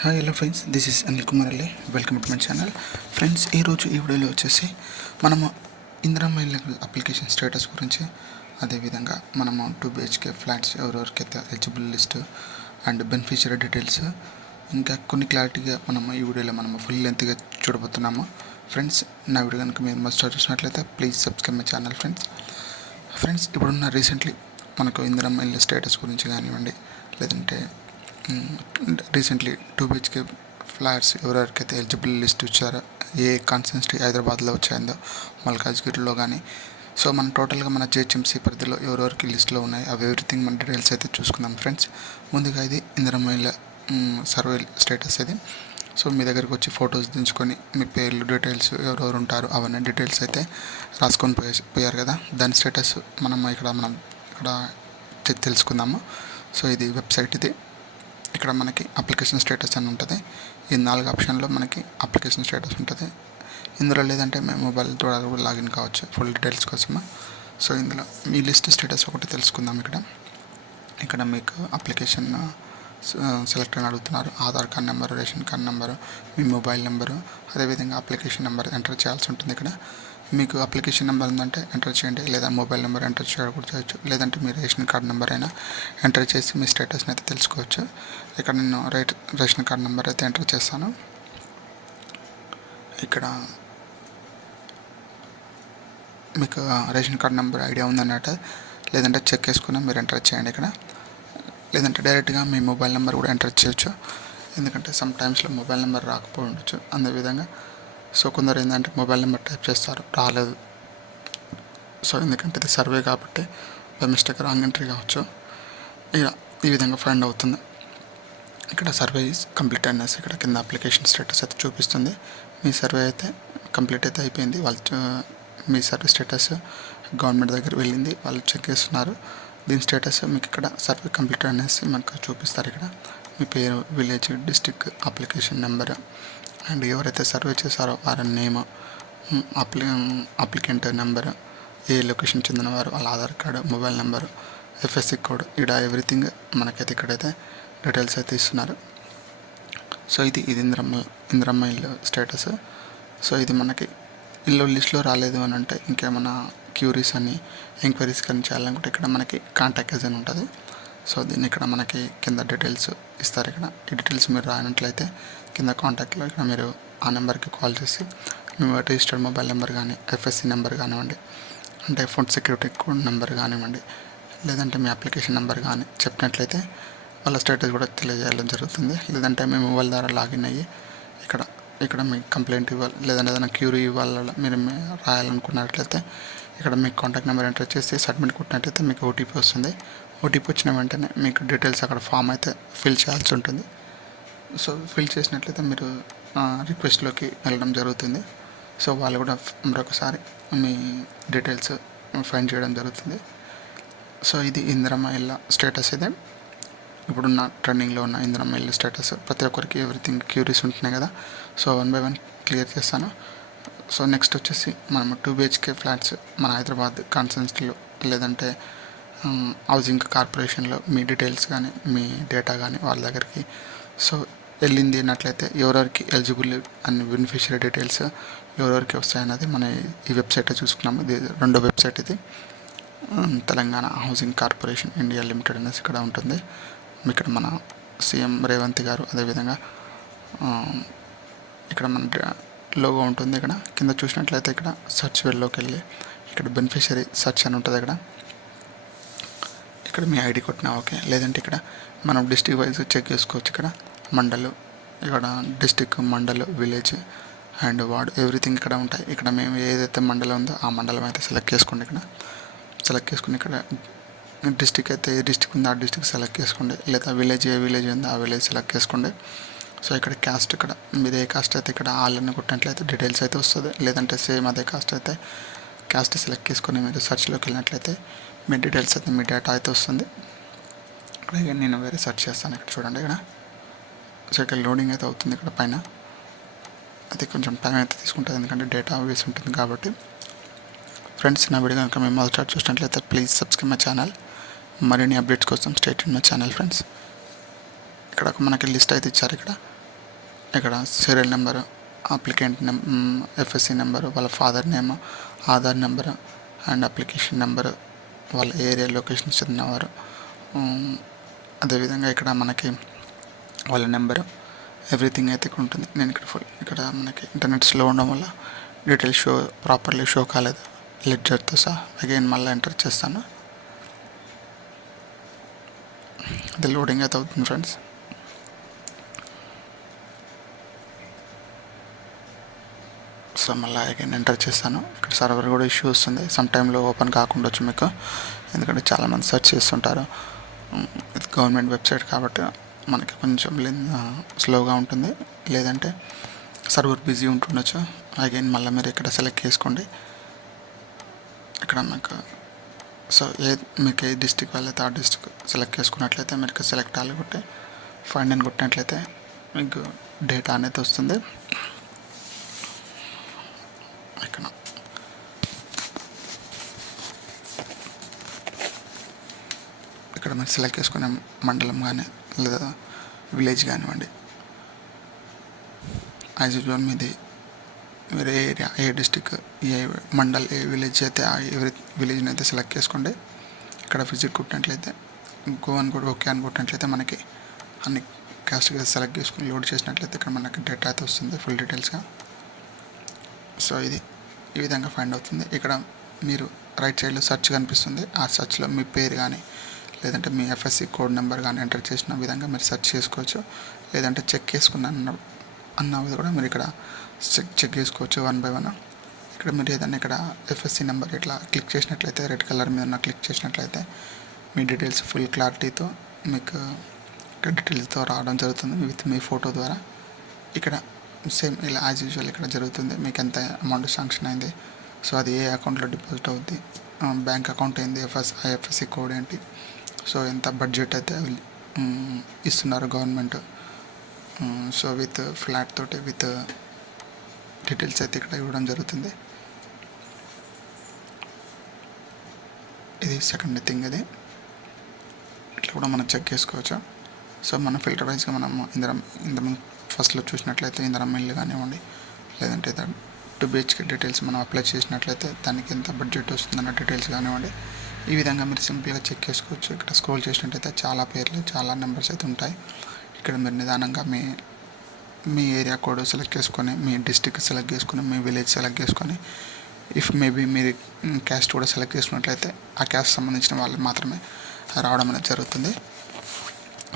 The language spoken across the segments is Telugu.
Hi hello friends, this is Anil Kumar Alle. Welcome to my channel. Friends, ఈరోజు ఈ వీడియోలో వచ్చేసి మనము ఇందిరమ్మ ఇళ్ళ అప్లికేషన్ స్టేటస్ గురించి, అదేవిధంగా మనము 2 BHK ఫ్లాట్స్ ఎవరెవరికైతే eligible list and beneficiary details ఇంకా కొన్ని క్లారిటీగా మనము ఈ వీడియోలో మనము ఫుల్ లెంత్గా చూడబోతున్నాము. ఫ్రెండ్స్, నా వీడియో కనుక మీరు మస్ట్ చూసినట్లయితే please subscribe my channel. Friends ఇప్పుడున్న రీసెంట్లీ మనకు ఇందిరమ్మ ఇళ్ళ స్టేటస్ గురించి కానివ్వండి, లేదంటే రీసెంట్లీ 2 BHK ఫ్లాట్స్ ఎవరెవరికైతే ఎలిజిబుల్ లిస్ట్ ఇచ్చారో, ఏ కాన్స్టిట్యున్సీ హైదరాబాద్లో వచ్చాయిందో, మల్కాజ్గిరిలో కానీ, సో మన టోటల్గా మన జిహెచ్ఎంసీ పరిధిలో ఎవరెవరికి లిస్ట్లో ఉన్నాయి అవి ఎవ్రీథింగ్ మన డీటెయిల్స్ అయితే చూసుకుందాం. ఫ్రెండ్స్, ముందుగా ఇది ఇందిరమ్మ ఇళ్ళ సర్వే స్టేటస్ ఇది. సో మీ దగ్గరికి వచ్చి ఫొటోస్ దించుకొని మీ పేర్లు డీటెయిల్స్ ఎవరెవరు ఉంటారు అవన్నీ డీటెయిల్స్ అయితే రాసుకొని పోయారు కదా, దాని స్టేటస్ మనం ఇక్కడ తెలుసుకుందాము. సో ఇది వెబ్సైట్ ఇది. ఇక్కడ మనకి అప్లికేషన్ స్టేటస్ అని ఉంటుంది. ఈ 4 ఆప్షన్లో మనకి అప్లికేషన్ స్టేటస్ ఉంటుంది. ఇందులో లేదంటే మేము మొబైల్ ద్వారా కూడా లాగిన్ కావచ్చు ఫుల్ డీటెయిల్స్ కోసము. సో ఇందులో మీ లిస్ట్ స్టేటస్ ఒకటి తెలుసుకుందాం. ఇక్కడ మీకు అప్లికేషన్ సెలెక్ట్ అని అడుగుతున్నారు. Aadhaar card number, ration card number, మీ మొబైల్ నెంబరు, అదేవిధంగా అప్లికేషన్ నెంబర్ ఎంటర్ చేయాల్సి ఉంటుంది. ఇక్కడ మీకు అప్లికేషన్ నెంబర్ ఉందంటే ఎంటర్ చేయండి, లేదా మొబైల్ నెంబర్ ఎంటర్ చేయవచ్చు, లేదంటే మీ రేషన్ కార్డ్ నెంబర్ అయినా ఎంటర్ చేసి మీ స్టేటస్ని అయితే తెలుసుకోవచ్చు. ఇక్కడ నేను రేషన్ కార్డ్ నెంబర్ అయితే ఎంటర్ చేస్తాను. ఇక్కడ మీకు రేషన్ కార్డ్ నెంబర్ ఐడియా ఉందన్నట్టు, లేదంటే చెక్ చేసుకుని మీరు ఎంటర్ చేయండి. ఇక్కడ లేదంటే డైరెక్ట్గా మీ మొబైల్ నెంబర్ కూడా ఎంటర్ చేయొచ్చు, ఎందుకంటే సమ్ టైమ్స్లో మొబైల్ నెంబర్ రాకపోయి ఉండొచ్చు. అదేవిధంగా సో కొందరు ఏంటంటే మొబైల్ నెంబర్ టైప్ చేస్తారు, రాలేదు. సో ఎందుకంటే ఇది సర్వే కాబట్టి బై మిస్టేక్ రాంగ్ ఎంట్రీ కావచ్చు. ఇలా ఈ విధంగా ఫైండ్ అవుతుంది. ఇక్కడ సర్వే ఈజ్ కంప్లీట్ అనేసి ఇక్కడ కింద అప్లికేషన్ స్టేటస్ అయితే చూపిస్తుంది. మీ సర్వే అయితే కంప్లీట్ అయితే అయిపోయింది. మీ సర్వే స్టేటస్ గవర్నమెంట్ దగ్గర వెళ్ళింది, వాళ్ళు చెక్ చేస్తున్నారు. దీని స్టేటస్ మీకు ఇక్కడ సర్వే కంప్లీట్ అనేసి మనకు చూపిస్తారు. ఇక్కడ మీ పేరు, village, district, application number and ఎవరైతే సర్వే చేశారో వారి నేమ్, అప్లికెంట్ నెంబర్, ఏ లొకేషన్ చెందినవారు, వాళ్ళ Aadhaar card, mobile number, FSC code, ఇక్కడ ఎవ్రీథింగ్ మనకైతే ఇక్కడైతే డీటెయిల్స్ అయితే ఇస్తున్నారు. సో ఇది ఇందిరమ్మ ఇల్లు స్టేటస్. సో ఇది మనకి ఇల్లు లిస్ట్లో రాలేదు అని అంటే, ఇంకేమైనా క్యూరీస్ అని ఎంక్వైరీస్ కానీ చేయాలనుకుంటే ఇక్కడ మనకి కాంటాక్ట్ అని ఉంటుంది. సో దీన్ని ఇక్కడ మనకి కింద డీటెయిల్స్ ఇస్తారు. ఇక్కడ ఈ డీటెయిల్స్ మీరు రాయినట్లయితే కింద కాంటాక్ట్లో ఇక్కడ మీరు ఆ నెంబర్కి కాల్ చేసి మీ రిజిస్టర్డ్ మొబైల్ నెంబర్ కానీ, ఎఫ్ఎస్సి నెంబర్ కానివ్వండి, అంటే ఫుడ్ సెక్యూరిటీ కోడ్ నెంబర్ కానివ్వండి, లేదంటే మీ అప్లికేషన్ నెంబర్ కానీ చెప్పినట్లయితే వాళ్ళ స్టేటస్ కూడా తెలియజేయడం జరుగుతుంది. లేదంటే మీ మొబైల్ ద్వారా లాగిన్ అయ్యి ఇక్కడ మీకు కంప్లైంట్ ఇవ్వాలి, లేదంటే ఏదైనా క్యూరీ ఇవ్వాలి మీరు రాయాలనుకున్నట్లయితే ఇక్కడ మీకు కాంటాక్ట్ నెంబర్ ఎంటర్ చేసి సబ్మిట్ కొట్టినట్లయితే మీకు ఓటీపీ వస్తుంది. ఓటీపీ వచ్చిన వెంటనే మీకు డీటెయిల్స్ అక్కడ ఫామ్ అయితే ఫిల్ చేయాల్సి ఉంటుంది. సో ఫిల్ చేసినట్లయితే మీరు రిక్వెస్ట్లోకి వెళ్ళడం జరుగుతుంది. సో వాళ్ళు కూడా మరొకసారి మీ డీటెయిల్స్ ఫైండ్ చేయడం జరుగుతుంది. సో ఇది ఇందిరమ్మ ఇళ్ళ స్టేటస్. ఇదే ఇప్పుడున్న ట్రెండింగ్లో ఉన్న ఇందిరమ్మ ఇళ్ళ స్టేటస్. ప్రతి ఒక్కరికి ఎవ్రీథింగ్ క్యూరీస్ ఉంటున్నాయి కదా, సో 1 by 1 క్లియర్ చేస్తాను. సో నెక్స్ట్ వచ్చేసి మనము 2 BHK ఫ్లాట్స్ మన హైదరాబాద్ కాన్స్టిట్యున్సీలో, లేదంటే హౌసింగ్ కార్పొరేషన్లో మీ డీటెయిల్స్ కానీ మీ డేటా కానీ వాళ్ళ దగ్గరికి సో వెళ్ళింది అన్నట్లయితే ఎవరెవరికి ఎలిజిబుల్ అన్ని బెనిఫిషియరీ డీటెయిల్స్ ఎవరెవరికి వస్తాయన్నది మన ఈ వెబ్సైట్లో చూసుకున్నాము. ఇది రెండో వెబ్సైట్. ఇది Telangana housing corporation India limited అనేసి ఇక్కడ ఉంటుంది. ఇక్కడ మన సీఎం రేవంత్ గారు, అదేవిధంగా ఇక్కడ మన లోగో ఉంటుంది. ఇక్కడ కింద చూసినట్లయితే ఇక్కడ సర్చ్ వెల్లోకి వెళ్ళి ఇక్కడ బెనిఫిషియరీ సర్చ్ అని ఉంటుంది. ఇక్కడ మీ ఐడి కొట్టినా ఓకే, లేదంటే ఇక్కడ మనం డిస్ట్రిక్ట్ వైజ్ చెక్ చేసుకోవచ్చు. ఇక్కడ మండలు, ఇక్కడ district, mandal, village and ward everything ఇక్కడ ఉంటాయి. ఇక్కడ మేము ఏదైతే మండలం ఉందో ఆ మండలం అయితే సెలెక్ట్ చేసుకోండి. ఇక్కడ సెలెక్ట్ చేసుకుని ఇక్కడ డిస్ట్రిక్ట్ అయితే ఏ డిస్ట్రిక్ట్ ఉందో ఆ డిస్ట్రిక్ట్ సెలెక్ట్ చేసుకోండి, లేదా విలేజ్ ఏ విలేజ్ ఉందో ఆ విలేజ్ సెలెక్ట్ చేసుకోండి. సో ఇక్కడ క్యాస్ట్, ఇక్కడ మీరు ఏ కాస్ట్ అయితే ఇక్కడ ఆళ్ళని కొట్టినట్లయితే డీటెయిల్స్ అయితే వస్తుంది, లేదంటే సేమ్ అదే కాస్ట్ అయితే క్యాస్ట్ సెలెక్ట్ చేసుకొని మీరు సర్చ్లోకి వెళ్ళినట్లయితే మీ డీటెయిల్స్ అయితే మీ డేటా అయితే వస్తుంది. ఇక్కడ నేను వేరే సెర్చ్ చేస్తాను. ఇక్కడ చూడండి, ఇక్కడ సో ఇక్కడ లోడింగ్ అయితే అవుతుంది. ఇక్కడ పైన అది కొంచెం టైం అయితే తీసుకుంటుంది, ఎందుకంటే డేటా వేసి ఉంటుంది కాబట్టి. ఫ్రెండ్స్, నా వీడియో కనుక మేము మొదటి చూసినట్లయితే ప్లీజ్ సబ్స్క్రైబ్ మై ఛానల్. మరిన్ని అప్డేట్స్ కోసం stay tune my channel. Friends, ఇక్కడ మనకి లిస్ట్ అయితే ఇచ్చారు. ఇక్కడ ఇక్కడ serial number, applicant FSC number, వాళ్ళ father name, Aadhaar number and application number, వాళ్ళ ఏరియా లొకేషన్ చెందినవారు. అదేవిధంగా ఇక్కడ మనకి వాళ్ళ నెంబరు ఎవ్రీథింగ్ అయితే ఇక్కడ ఉంటుంది. నేను ఇక్కడ మనకి ఇంటర్నెట్ స్లో ఉండడం వల్ల డీటెయిల్స్ ప్రాపర్లీ షో కాలేదు. లెడ్జర్తో సహా అగైన్ మళ్ళీ ఎంటర్ చేస్తాను. అది లోడింగ్ అయితే అవుతుంది ఫ్రెండ్స్. సో మళ్ళీ అగైన్ ఎంటర్ చేస్తాను. ఇక్కడ సర్వర్ కూడా ఇష్యూ వస్తుంది. సమ్ టైంలో ఓపెన్ కాకుండా వచ్చు మీకు, ఎందుకంటే చాలామంది సెర్చ్ చేస్తుంటారు. ఇది గవర్నమెంట్ వెబ్సైట్ కాబట్టి మనకి కొంచెం స్లోగా ఉంటుంది, లేదంటే సర్వర్ బిజీ ఉంటుండొచ్చు. అగైన్ మళ్ళీ మీరు ఇక్కడ సెలెక్ట్ చేసుకోండి. ఇక్కడ మీకు సో మీకు ఏ డిస్టిక్ వాళ్ళైతే ఆ డిస్టిక్ సెలెక్ట్ చేసుకున్నట్లయితే మీరు సెలెక్ట్ అవ్వాలి కొట్టి ఫైండ్ అని కొట్టినట్లయితే మీకు డేటా అనేది వస్తుంది. ఇక్కడ మీరు సెలెక్ట్ చేసుకునే మండలం కానీ లేదా విలేజ్ కానివ్వండి, యాజ్ యూజువల్ మీది మీరు ఏ ఏరియా, ఏ డిస్టిక్, ఏ మండల్, ఏ విలేజ్ అయితే ఆ విలేజ్ని అయితే సెలెక్ట్ చేసుకోండి. ఇక్కడ విజిట్ కొట్టినట్లయితే గో అని కూడా ఓకే అని కొట్టినట్లయితే మనకి అన్ని క్యాస్ట్గా సెలెక్ట్ చేసుకుని లోడ్ చేసినట్లయితే ఇక్కడ మనకి డేటా అయితే వస్తుంది ఫుల్ డీటెయిల్స్గా. సో ఇది ఈ విధంగా ఫైండ్ అవుతుంది. ఇక్కడ మీరు రైట్ సైడ్లో సెర్చ్ కనిపిస్తుంది. ఆ సెర్చ్లో మీ పేరు కానీ లేదంటే మీ ఎఫ్ఎస్సి కోడ్ నెంబర్ కానీ ఎంటర్ చేసిన విధంగా మీరు సెర్చ్ చేసుకోవచ్చు. లేదంటే చెక్ చేసుకున్న అన్నది కూడా మీరు ఇక్కడ చెక్ చేసుకోవచ్చు 1 by 1. ఇక్కడ మీరు ఏదైనా ఇక్కడ ఎఫ్ఎస్సి నెంబర్ ఇట్లా క్లిక్ చేసినట్లయితే రెడ్ కలర్ మీద క్లిక్ చేసినట్లయితే మీ డీటెయిల్స్ ఫుల్ క్లారిటీతో మీకు ఇక్కడ డీటెయిల్స్తో రావడం జరుగుతుంది విత్ మీ ఫోటో ద్వారా. ఇక్కడ సేమ్ ఇలా యాజ్ యూజువల్ ఇక్కడ జరుగుతుంది. మీకు ఎంత అమౌంట్ శాంక్షన్ అయింది, సో అది ఏ అకౌంట్లో డిపాజిట్ అవుద్ది, బ్యాంక్ అకౌంట్ ఏంది, ఐఎఫ్ఎస్సి కోడ్ ఏంటి, సో ఎంత బడ్జెట్ అయితే ఇస్తున్నారు గవర్నమెంట్, సో విత్ ఫ్లాట్ తోటి విత్ డీటెయిల్స్ అయితే ఇక్కడ ఇవ్వడం జరుగుతుంది. ఇది సెకండ్ థింగ్. ఇది ఇట్లా కూడా మనం చెక్ చేసుకోవచ్చు. సో మనం ఫిల్టర్ వైజ్గా మనం ఇంధనం ఫస్ట్లో చూసినట్లయితే ఇంధనం మిల్లు కానివ్వండి, లేదంటే 2 BHK డీటెయిల్స్ మనం అప్లై చేసినట్లయితే దానికి ఎంత బడ్జెట్ వస్తుందన్న డీటెయిల్స్ కానివ్వండి, ఈ విధంగా మీరు సింపుల్గా చెక్ చేసుకోవచ్చు. ఇక్కడ స్క్రోల్ చేసినట్టయితే చాలా పేర్లు, చాలా నెంబర్స్ అయితే ఉంటాయి. ఇక్కడ మీరు నిదానంగా మీ ఏరియా కోడ్ సెలెక్ట్ చేసుకొని, మీ డిస్ట్రిక్ట్ సెలెక్ట్ చేసుకొని, మీ విలేజ్ సెలెక్ట్ చేసుకొని, ఇఫ్ మేబీ మీరు క్యాస్ట్ కూడా సెలెక్ట్ చేసుకున్నట్లయితే ఆ క్యాస్ట్ సంబంధించిన వాళ్ళు మాత్రమే రావడం అనేది జరుగుతుంది.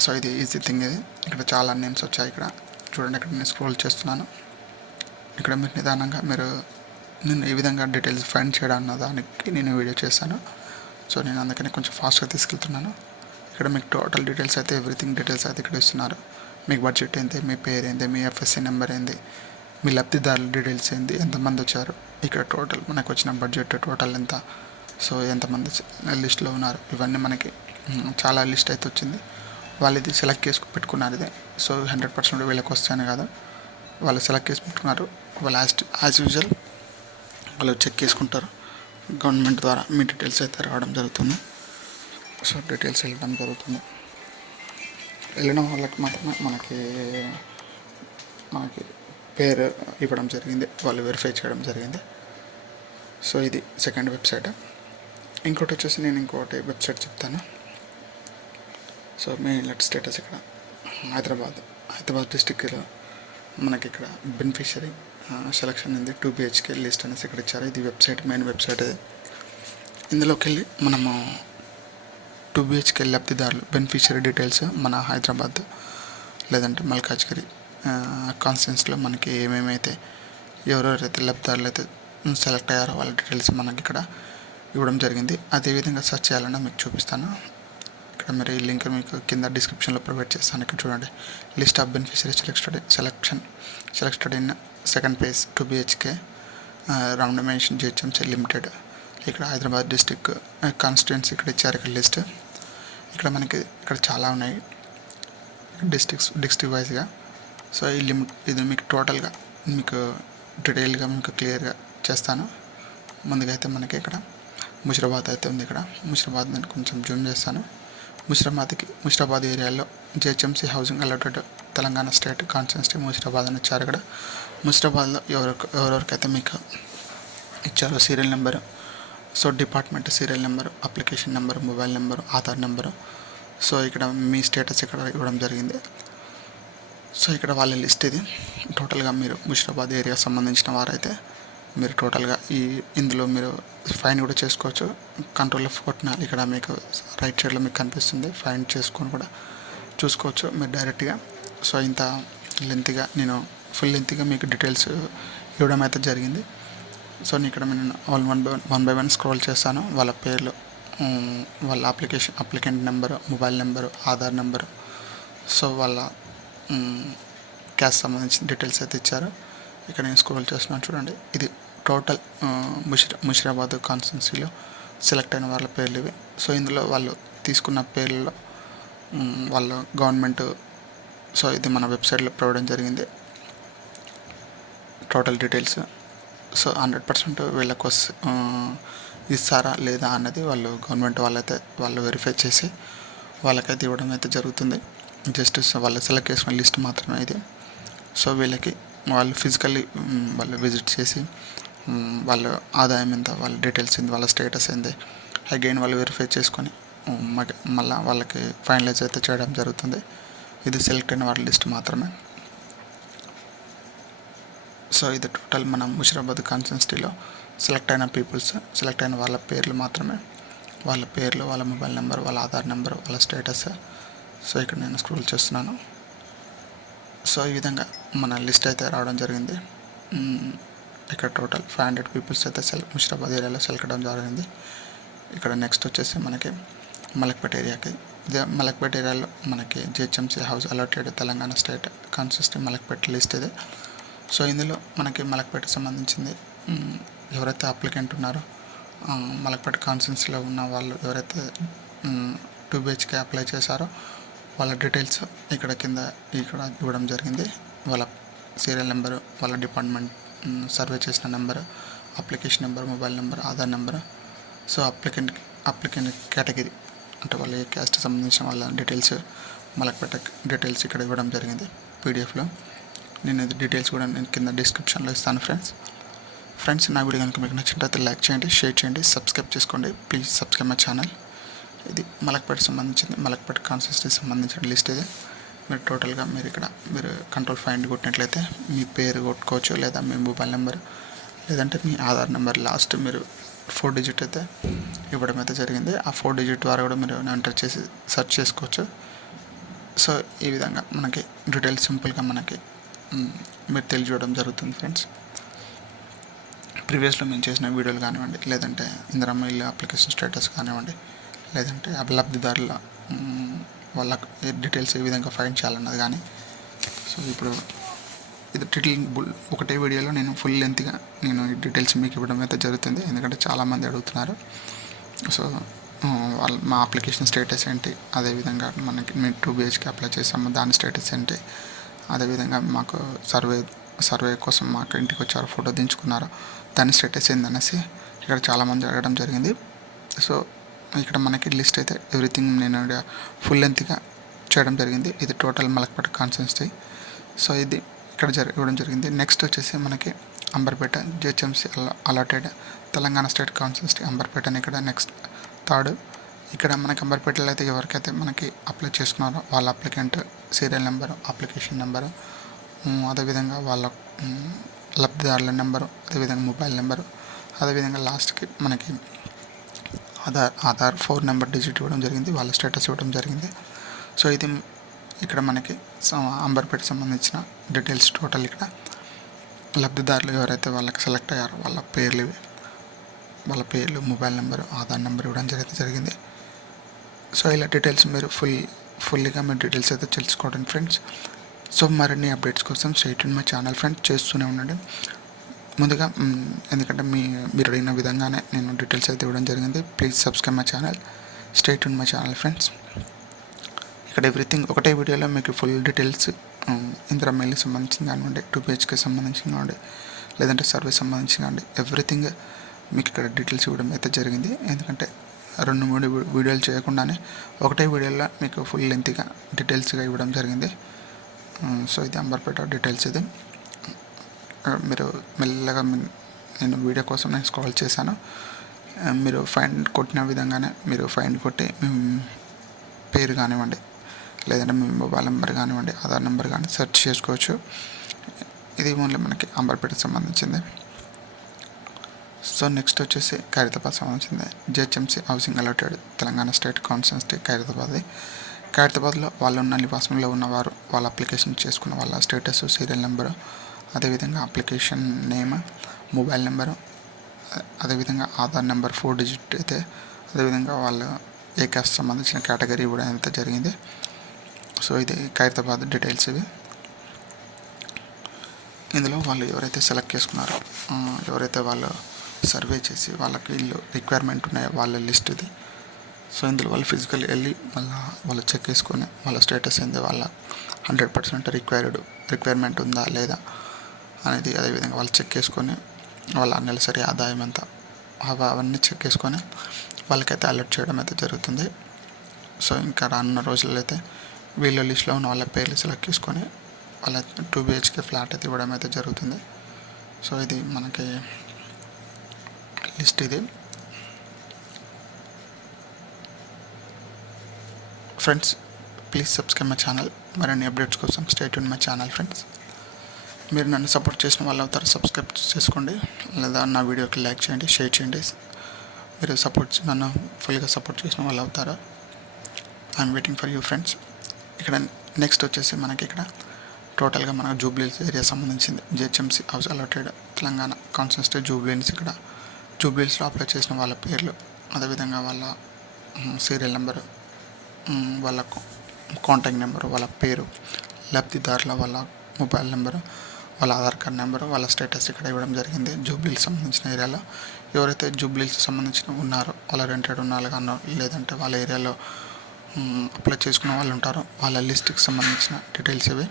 సో ఇది ఈజీ థింగ్. ఇది ఇక్కడ చాలా నేమ్స్ వచ్చాయి. ఇక్కడ చూడండి, ఇక్కడ నేను స్క్రోల్ చేస్తున్నాను. ఇక్కడ మీరు నిదానంగా నేను ఏ విధంగా డీటెయిల్స్ ఫైండ్ చేయడం అన్న దానికి నేను వీడియో చేశాను. సో నేను అందుకని కొంచెం ఫాస్ట్గా తీసుకెళ్తున్నాను. ఇక్కడ మీకు టోటల్ డీటెయిల్స్ అయితే ఎవ్రీథింగ్ డీటెయిల్స్ అయితే ఇక్కడ ఇస్తున్నారు. మీకు బడ్జెట్ ఏంటి, మీ పేరు ఏంటి, మీ ఎఫ్ఎస్సి నెంబర్ ఏంటి, మీ లబ్ధిదారుల డీటెయిల్స్ ఏంటి, ఎంతమంది వచ్చారు, ఇక్కడ టోటల్ మనకు వచ్చిన బడ్జెట్ టోటల్ ఎంత, సో ఎంతమంది లిస్ట్లో ఉన్నారు, ఇవన్నీ మనకి చాలా లిస్ట్ అయితే వచ్చింది. వాళ్ళు ఇది సెలెక్ట్ చేసి పెట్టుకున్నారు. ఇది సో 100% వీళ్ళకి వస్తాయని కాదు, వాళ్ళు సెలెక్ట్ చేసి పెట్టుకున్నారు. వాళ్ళు యాజ్ యూజువల్ వాళ్ళు చెక్ చేసుకుంటారు. గవర్నమెంట్ ద్వారా మీ డీటెయిల్స్ అయితే రావడం జరుగుతుంది. సో డీటెయిల్స్ వెళ్ళడం జరుగుతుంది. వెళ్ళిన వాళ్ళకి మాత్రమే మనకి పేరు ఇవ్వడం జరిగింది, వాళ్ళు వెరిఫై చేయడం జరిగింది. సో ఇది సెకండ్ వెబ్సైట్. ఇంకోటి వచ్చేసి నేను ఇంకోటి వెబ్సైట్ చెప్తాను. సో మీ లెట్ స్టేటస్ ఇక్కడ హైదరాబాద్ డిస్టిక్లో మనకి ఇక్కడ బెనిఫిషరీ సెలక్షన్ ఉంది. 2 BHK లిస్ట్ అనేసి ఇక్కడ ఇచ్చారు. ఇది వెబ్సైట్, మెయిన్ వెబ్సైట్. ఇది ఇందులోకి వెళ్ళి మనము 2 BHK లబ్ధిదారులు బెనిఫిషరీ డీటెయిల్స్ మన హైదరాబాద్ లేదంటే మల్కాజ్గిరి కాన్స్టిట్యున్సీలో మనకి ఏమేమైతే ఎవరెవరైతే లబ్ధిదారులు అయితే సెలెక్ట్ అయ్యారో వాళ్ళ డీటెయిల్స్ మనకి ఇక్కడ ఇవ్వడం జరిగింది. అదేవిధంగా సెర్చ్ చేయాలన్నా మీకు చూపిస్తాను. ఇక్కడ మీరు ఈ లింక్ మీకు కింద డిస్క్రిప్షన్లో ప్రొవైడ్ చేస్తాను. ఇక్కడ చూడండి, list of beneficiary selected in second page 2 BHK రామనమేషన్ GHMC limited. ఇక్కడ హైదరాబాద్ డిస్టిక్ కాన్స్టిట్యున్సీ ఇక్కడ ఇచ్చారు. ఇక్కడ లిస్ట్ ఇక్కడ మనకి ఇక్కడ చాలా ఉన్నాయి డిస్ట్రిక్ట్ వైజ్గా. సో ఈ ఇది మీకు టోటల్గా మీకు డీటెయిల్గా మీకు క్లియర్గా చేస్తాను. ముందుగా అయితే మనకి ఇక్కడ ముషిరాబాద్ అయితే ఉంది. ఇక్కడ ముషిరాబాద్ నేను కొంచెం జూమ్ చేస్తాను. ముషిరాబాద్ ఏరియాలో GHMC housing allotted Telangana state constituency Musheerabad అని ఇచ్చారు. ఇక్కడ ముషిరాబాద్లో ఎవరెవరికైతే మీకు ఇచ్చారో serial number, so department serial number, application number, mobile number, Aadhaar number, so ఇక్కడ మీ స్టేటస్ ఇక్కడ ఇవ్వడం జరిగింది. సో ఇక్కడ వాళ్ళ లిస్ట్ ఇది. టోటల్గా మీరు ముషిరాబాద్ ఏరియా సంబంధించిన వారైతే మీరు టోటల్గా ఇందులో మీరు ఫైన్ కూడా చేసుకోవచ్చు. కంట్రోల్ ఆఫ్ కొట్టిన ఇక్కడ మీకు రైట్ సైడ్లో మీకు కనిపిస్తుంది, ఫైన్ చేసుకొని కూడా చూసుకోవచ్చు మీరు డైరెక్ట్గా. సో ఇంత లెంత్గా నేను ఫుల్ లెంత్గా మీకు డీటెయిల్స్ ఇవ్వడం అయితే జరిగింది. సో ఇక్కడ నేను వన్ బై వన్ స్క్రోల్ చేస్తాను. వాళ్ళ పేర్లు, వాళ్ళ applicant number, mobile number, Aadhaar number, so వాళ్ళ క్యాస్ట్ సంబంధించిన డీటెయిల్స్ అయితే ఇచ్చారు. ఇక్కడ నేను స్క్రోల్ చేస్తున్నాను చూడండి. ఇది టోటల్ ముషిరాబాద్ కాన్స్టిట్యున్సీలో సెలెక్ట్ అయిన వాళ్ళ పేర్లు ఇవి. సో ఇందులో వాళ్ళు తీసుకున్న పేర్లలో వాళ్ళ గవర్నమెంట్, సో ఇది మన వెబ్సైట్లో ప్రొవైడ్ జరిగింది టోటల్ డీటెయిల్స్. సో 100% వీళ్ళకు ఇస్తారా లేదా అన్నది గవర్నమెంట్ వాళ్ళు వెరిఫై చేసి వాళ్ళకైతే ఇవ్వడం అయితే జరుగుతుంది. జస్ట్ వాళ్ళు సెలెక్ట్ చేసుకున్న లిస్ట్ మాత్రమే ఇది. సో వీళ్ళకి వాళ్ళు ఫిజికల్లీ వాళ్ళు విజిట్ చేసి వాళ్ళ ఆదాయం ఎంత, వాళ్ళ డీటెయిల్స్ ఏంది, వాళ్ళ స్టేటస్ ఏంది అగైన్ వాళ్ళు వెరిఫై చేసుకొని మళ్ళీ వాళ్ళకి ఫైనలైజ్ అయితే చేయడం జరుగుతుంది. ఇది సెలెక్ట్ అయిన వాళ్ళ లిస్ట్ మాత్రమే. సో ఇది టోటల్ మన ముషిరాబాద్ కాన్స్టిట్యున్సీలో సెలెక్ట్ అయిన పీపుల్స్, సెలెక్ట్ అయిన వాళ్ళ పేర్లు మాత్రమే. వాళ్ళ పేర్లు, వాళ్ళ మొబైల్ నెంబర్, వాళ్ళ ఆధార్ నెంబర్, వాళ్ళ స్టేటస్. సో ఇక్కడ నేను స్క్రోల్ చేస్తున్నాను. సో ఈ విధంగా మన లిస్ట్ అయితే రావడం జరిగింది. ఇక్కడ టోటల్ 500 పీపుల్స్ అయితే ముషిరాబాద్ ఏరియాలో సెలెక్ట్ అవ్వడం జరిగింది. ఇక్కడ నెక్స్ట్ వచ్చేసి మనకి మలక్పేట ఏరియాకి. ఇదే మలక్పేట ఏరియాలో మనకి GHMC house allotted Telangana state constituency Malakpet list ఇది. సో ఇందులో మనకి మలక్పేటకు సంబంధించింది ఎవరైతే అప్లికెంట్ ఉన్నారో మలక్పేట కాన్స్టిట్యున్సీలో ఉన్న వాళ్ళు ఎవరైతే 2 BHK అప్లై చేశారో వాళ్ళ డీటెయిల్స్ ఇక్కడ ఇవ్వడం జరిగింది. వాళ్ళ సీరియల్ నెంబరు, వాళ్ళ డిపార్ట్మెంట్ సర్వే చేసిన number, application number, mobile number, Aadhaar number, so applicant category అంటే వాళ్ళ ఏ క్యాస్ట్ సంబంధించిన వాళ్ళ డీటెయిల్స్, మలక్పేట డీటెయిల్స్ ఇక్కడ ఇవ్వడం జరిగింది పీడిఎఫ్లో. నేను ఇది డీటెయిల్స్ కూడా నేను కింద డిస్క్రిప్షన్లో ఇస్తాను ఫ్రెండ్స్. నా వీడియో కనుక మీకు నచ్చినట్లయితే లైక్ చేయండి, షేర్ చేయండి, సబ్స్క్రైబ్ చేసుకోండి. Please subscribe my channel. ఇది మలక్పేట సంబంధించింది, మలక్పేట కాన్స్టిట్యున్సీకి సంబంధించిన లిస్ట్ ఇది. మీరు టోటల్గా మీరు కంట్రోల్ ఫైండ్ కొట్టినట్లయితే మీ పేరు కొట్టుకోవచ్చు, లేదా మీ మొబైల్ నెంబర్, లేదంటే మీ ఆధార్ నెంబర్ లాస్ట్ మీరు 4 డిజిట్ అయితే ఇవ్వడం అయితే జరిగింది. ఆ 4 డిజిట్ ద్వారా కూడా మీరు ఎంటర్ చేసి సెర్చ్ చేసుకోవచ్చు. సో ఈ విధంగా మనకి డీటెయిల్స్ సింపుల్గా మీరు తెలియజేయడం జరుగుతుంది ఫ్రెండ్స్. ప్రీవియస్లో మేము చేసిన వీడియోలు కానివ్వండి, లేదంటే ఇందిరమ్మ ఇల్లు అప్లికేషన్ స్టేటస్ కానివ్వండి, లేదంటే లబ్ధిదారుల వాళ్ళ డీటెయిల్స్ ఏ విధంగా ఫైండ్ చేయాలన్నది కానీ. సో ఇప్పుడు ఇది ఒకటే వీడియోలో నేను ఫుల్ లెంత్గా నేను ఈ డీటెయిల్స్ మీకు ఇవ్వడం అయితే జరుగుతుంది. ఎందుకంటే చాలామంది అడుగుతున్నారు. సో మా అప్లికేషన్ స్టేటస్ ఏంటి, అదేవిధంగా మేము 2 BHK అప్లై చేసాము దాని స్టేటస్ ఏంటి, అదేవిధంగా మాకు సర్వే కోసం మాకు ఇంటికి వచ్చారు, ఫోటో దించుకున్నారు, దాని స్టేటస్ ఏందనేసి ఇక్కడ చాలామంది అడగడం జరిగింది. సో ఇక్కడ మనకి లిస్ట్ అయితే ఎవ్రీథింగ్ నేను ఫుల్ లెంత్గా చేయడం జరిగింది. ఇది టోటల్ మలక్పేట కాన్స్టిట్యున్సీ. సో ఇది ఇక్కడ ఇవ్వడం జరిగింది. నెక్స్ట్ వచ్చేసి మనకి Amberpet GHMC allotted Telangana state constituency Amberpet అని ఇక్కడ నెక్స్ట్ 3rd. ఇక్కడ మనకి అంబర్పేటలో అయితే ఎవరికైతే మనకి అప్లై చేసుకున్నారో వాళ్ళ applicant serial number, application number, అదేవిధంగా వాళ్ళ లబ్ధిదారుల నెంబరు, అదేవిధంగా మొబైల్ నెంబరు, అదేవిధంగా లాస్ట్కి మనకి ఆధార్ 4 నెంబర్ డిజిట్ ఇవ్వడం జరిగింది, వాళ్ళ స్టేటస్ ఇవ్వడం జరిగింది. సో ఇది ఇక్కడ మనకి అంబర్పేటకి సంబంధించిన డీటెయిల్స్ టోటల్. ఇక్కడ లబ్ధిదారులు ఎవరైతే వాళ్ళకి సెలెక్ట్ అయ్యారో వాళ్ళ పేర్లు, మొబైల్ నెంబరు, ఆధార్ నెంబర్ ఇవ్వడం జరిగింది. సో ఇలా డీటెయిల్స్ మీరు ఫుల్గా మీరు డీటెయిల్స్ అయితే తెలుసుకోవడం ఫ్రెండ్స్. సో మరిన్ని అప్డేట్స్ కోసం stay tune my channel friends, చేస్తూనే ఉండండి. ముందుగా ఎందుకంటే మీరు అడిగిన విధంగానే నేను డీటెయిల్స్ అయితే ఇవ్వడం జరిగింది. Please subscribe my channel, stay tune my channel friends. ఇక్కడ ఎవ్రీథింగ్ ఒకటే వీడియోలో మీకు ఫుల్ డీటెయిల్స్ ఇందిరమ్మ ఇల్లు సంబంధించి కానివ్వండి, 2 BHK సంబంధించి కానివ్వండి, లేదంటే సర్వీస్ సంబంధించి కానివ్వండి, ఎవ్రీథింగ్ మీకు ఇక్కడ డీటెయిల్స్ ఇవ్వడం అయితే జరిగింది. ఎందుకంటే రెండు మూడు వీడియోలు చేయకుండానే ఒకటే వీడియోలో మీకు ఫుల్ లెంత్గా డీటెయిల్స్గా ఇవ్వడం జరిగింది. సో ఇది అంబర్పేట డీటెయిల్స్. ఇది మీరు మెల్లగా నేను వీడియో కోసం నేను స్క్రోల్ చేశాను. మీరు ఫైన్ కొట్టిన విధంగానే మీరు ఫైన్ కొట్టి పేరు కానివ్వండి, లేదంటే మీ మొబైల్ నెంబర్ కానివ్వండి, ఆధార్ నెంబర్ కానీ సెర్చ్ చేసుకోవచ్చు. ఇది ఓన్లీ మనకి అంబర్పేటకి సంబంధించింది. సో నెక్స్ట్ వచ్చేసి ఖైరతాబాద్ సంబంధించింది. GHMC housing allotted Telangana state constituency ఖైరతాబాద్ది. ఖైరతాబాద్లో వాళ్ళు ఉన్న నివాసంలో ఉన్నవారు వాళ్ళ అప్లికేషన్ చేసుకున్న వాళ్ళ స్టేటస్, సీరియల్ నెంబరు, అదేవిధంగా అప్లికేషన్ నేమ్, మొబైల్ నెంబరు, అదేవిధంగా ఆధార్ నెంబర్ 4 డిజిట్ అయితే, అదేవిధంగా వాళ్ళ ఏ కాస్ట్ సంబంధించిన కేటగిరీ ఇవ్వడం అయితే జరిగింది. సో ఇది ఖైరతాబాద్ డీటెయిల్స్ ఇవి. ఇందులో వాళ్ళు ఎవరైతే సెలెక్ట్ చేసుకున్నారో, ఎవరైతే వాళ్ళు సర్వే చేసి వాళ్ళకి ఇల్లు రిక్వైర్మెంట్ ఉన్నాయో వాళ్ళ లిస్ట్ ఇది. సో ఇందులో వాళ్ళు ఫిజికల్ వెళ్ళి మళ్ళీ వాళ్ళు చెక్ చేసుకొని వాళ్ళ స్టేటస్ ఏంది, వాళ్ళ 100% రిక్వైర్మెంట్ ఉందా లేదా అనేది, అదేవిధంగా వాళ్ళు చెక్ చేసుకొని వాళ్ళ నెలసరి ఆదాయం ఎంత అవన్నీ చెక్ చేసుకొని వాళ్ళకైతే అలర్ట్ చేయడం అయితే జరుగుతుంది. సో ఇంకా రానున్న రోజుల్లో అయితే వీళ్ళ లిస్ట్లో ఉన్న వాళ్ళ పేర్లు సెలెక్ట్ చేసుకొని వాళ్ళ 2 BHK ఫ్లాట్ అయితే ఇవ్వడం అయితే జరుగుతుంది. సో ఇది మనకి లిస్ట్. ఇది friends, please subscribe my channel. మరిన్ని అప్డేట్స్ కోసం stay tune my channel friends. మీరు నన్ను సపోర్ట్ చేసిన వాళ్ళు అవుతారు, సబ్స్క్రైబ్ చేసుకోండి, లేదా నా వీడియోకి లైక్ చేయండి, షేర్ చేయండి. మీరు నన్ను ఫుల్గా సపోర్ట్ చేసిన వాళ్ళు అవుతారు. I'm waiting for you friends. ఇక్కడ నెక్స్ట్ వచ్చేసి మనకి ఇక్కడ టోటల్గా మనకు జూబ్లీహిల్స్ ఏరియా సంబంధించింది. GHMC house allotted Telangana constituency Jubilee Hills. ఇక్కడ జూబ్లీహిల్స్లో అప్లై చేసిన వాళ్ళ పేర్లు, అదేవిధంగా వాళ్ళ సీరియల్ నెంబరు, వాళ్ళ కాంటాక్ట్ నెంబరు, వాళ్ళ పేరు, లబ్ధిదారుల వాళ్ళ మొబైల్ నెంబరు, వాళ్ళ ఆధార్ కార్డ్ నెంబరు, వాళ్ళ స్టేటస్ ఇక్కడ ఇవ్వడం జరిగింది. జూబ్లీహిల్స్ సంబంధించిన ఏరియాలో ఎవరైతే జూబ్లీహిల్స్ సంబంధించిన ఉన్నారో, వాళ్ళ రెంటెడ్ ఉన్న వాళ్ళు కానీ, లేదంటే వాళ్ళ ఏరియాలో అప్లై చేసుకున్న వాళ్ళు ఉంటారో వాళ్ళ లిస్ట్కి సంబంధించిన డీటెయిల్స్ ఇవి.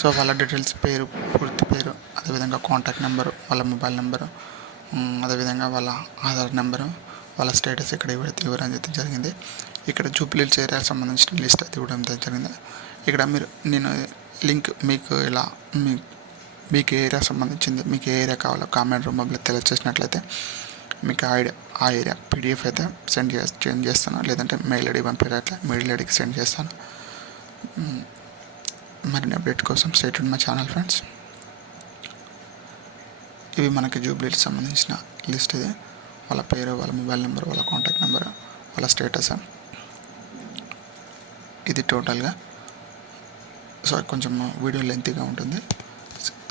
సో వాళ్ళ డీటెయిల్స్ పేరు, పూర్తి పేరు, అదేవిధంగా కాంటాక్ట్ నెంబరు, వాళ్ళ మొబైల్ నెంబరు, అదేవిధంగా వాళ్ళ ఆధార్ నెంబరు, వాళ్ళ స్టేటస్ ఇక్కడ ఇవ్వడం అయితే జరిగింది. ఇక్కడ జూబ్లీహిల్స్ ఏరియాకి సంబంధించిన లిస్ట్ అయితే ఇవ్వడం అయితే జరిగింది. ఇక్కడ నేను లింక్ మీకు ఇలా మీకు ఏ ఏరియా సంబంధించింది, మీకు ఏ ఏరియా కావాలో కామెంట్ రూపంలో తెలియజేసినట్లయితే మీకు ఆ ఏరియా PDF అయితే సెండ్ చేస్తాను, లేదంటే మెయిల్ ఐడి పంపినట్లయితే మెయిల్ ఐడికి సెండ్ చేస్తాను. మరిన్ని అప్డేట్ కోసం stay tune my channel friends. ఇవి మనకి జూబ్లీహిల్స్ సంబంధించిన లిస్ట్. ఇది వాళ్ళ పేరు, వాళ్ళ మొబైల్ నెంబర్, వాళ్ళ కాంటాక్ట్ నెంబర్, వాళ్ళ స్టేటస్. ఇది టోటల్గా. సో కొంచెం వీడియో లెంతీగా ఉంటుంది,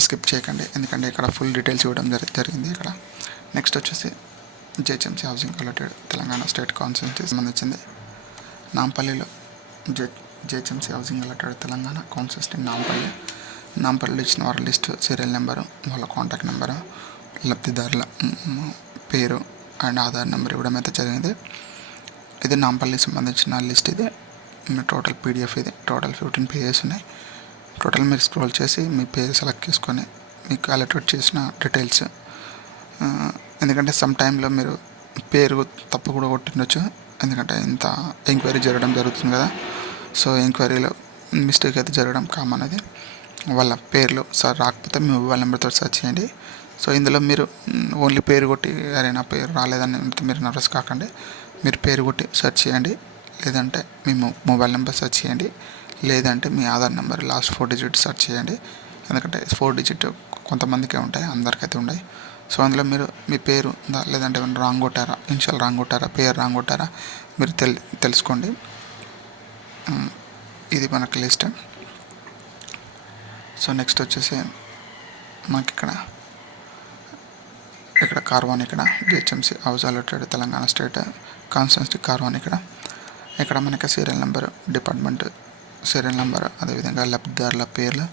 స్కిప్ చేయకండి, ఎందుకంటే ఇక్కడ ఫుల్ డీటెయిల్స్ ఇవ్వడం జరిగింది. ఇక్కడ నెక్స్ట్ వచ్చేసి GHMC housing allotted Telangana state కాన్స్టిట్యున్సీకి సంబంధించింది. నాంపల్లిలో GHMC housing allotted Telangana constituency నాంపల్లిలో ఇచ్చిన వారి లిస్టు, సీరియల్ నెంబరు, వాళ్ళ కాంటాక్ట్ నెంబరు, లబ్ధిదారుల పేరు అండ్ ఆధార్ నెంబర్ ఇవ్వడం అయితే జరిగింది. ఇది నాంపల్లికి సంబంధించిన లిస్ట్. ఇది టోటల్ PDF. ఇది టోటల్ 15 pages ఉన్నాయి. టోటల్ మీరు స్క్రోల్ చేసి మీ పేరు సెలెక్ట్ చేసుకొని మీకు అలర్ట్ చేసిన డీటెయిల్స్, ఎందుకంటే సమ్ టైంలో మీరు పేరు తప్పు కూడా కొట్టిండొచ్చు, ఎందుకంటే ఇంత ఎంక్వైరీ జరగడం జరుగుతుంది కదా. సో ఎంక్వైరీలో మిస్టేక్ అయితే జరగడం కామన్. అది వాళ్ళ పేర్లు సార్ రాకపోతే మీ మొబైల్ నెంబర్తో సెర్చ్ చేయండి. సో ఇందులో మీరు ఓన్లీ పేరు కొట్టి అరే నా పేరు రాలేదని మీరు నర్వస్ కాకండి. మీరు పేరు కొట్టి సెర్చ్ చేయండి, లేదంటే మీ మొబైల్ నెంబర్ సెర్చ్ చేయండి, లేదంటే మీ Aadhaar number last 4 digit search చేయండి. ఎందుకంటే 4 digit కొంతమందికే ఉంటాయి, అందరికైతే ఉంటాయి. సో అందులో మీరు మీ పేరు ఉందా, లేదంటే ఏమైనా రాంగ్ కొట్టారా, ఇనిషియల్ రాంగ్ కొట్టారా, పేరు రాంగ్ కొట్టారా మీరు తెలుసుకోండి. ఇది మనకి లిస్ట్. సో నెక్స్ట్ వచ్చేసి మనకి ఇక్కడ కార్వాన్, ఇక్కడ GHMC house allotted Telangana state constituency Karwan. ఇక్కడ మనకి serial number, department serial number, అదేవిధంగా లబ్ధిదారుల పేర్లు,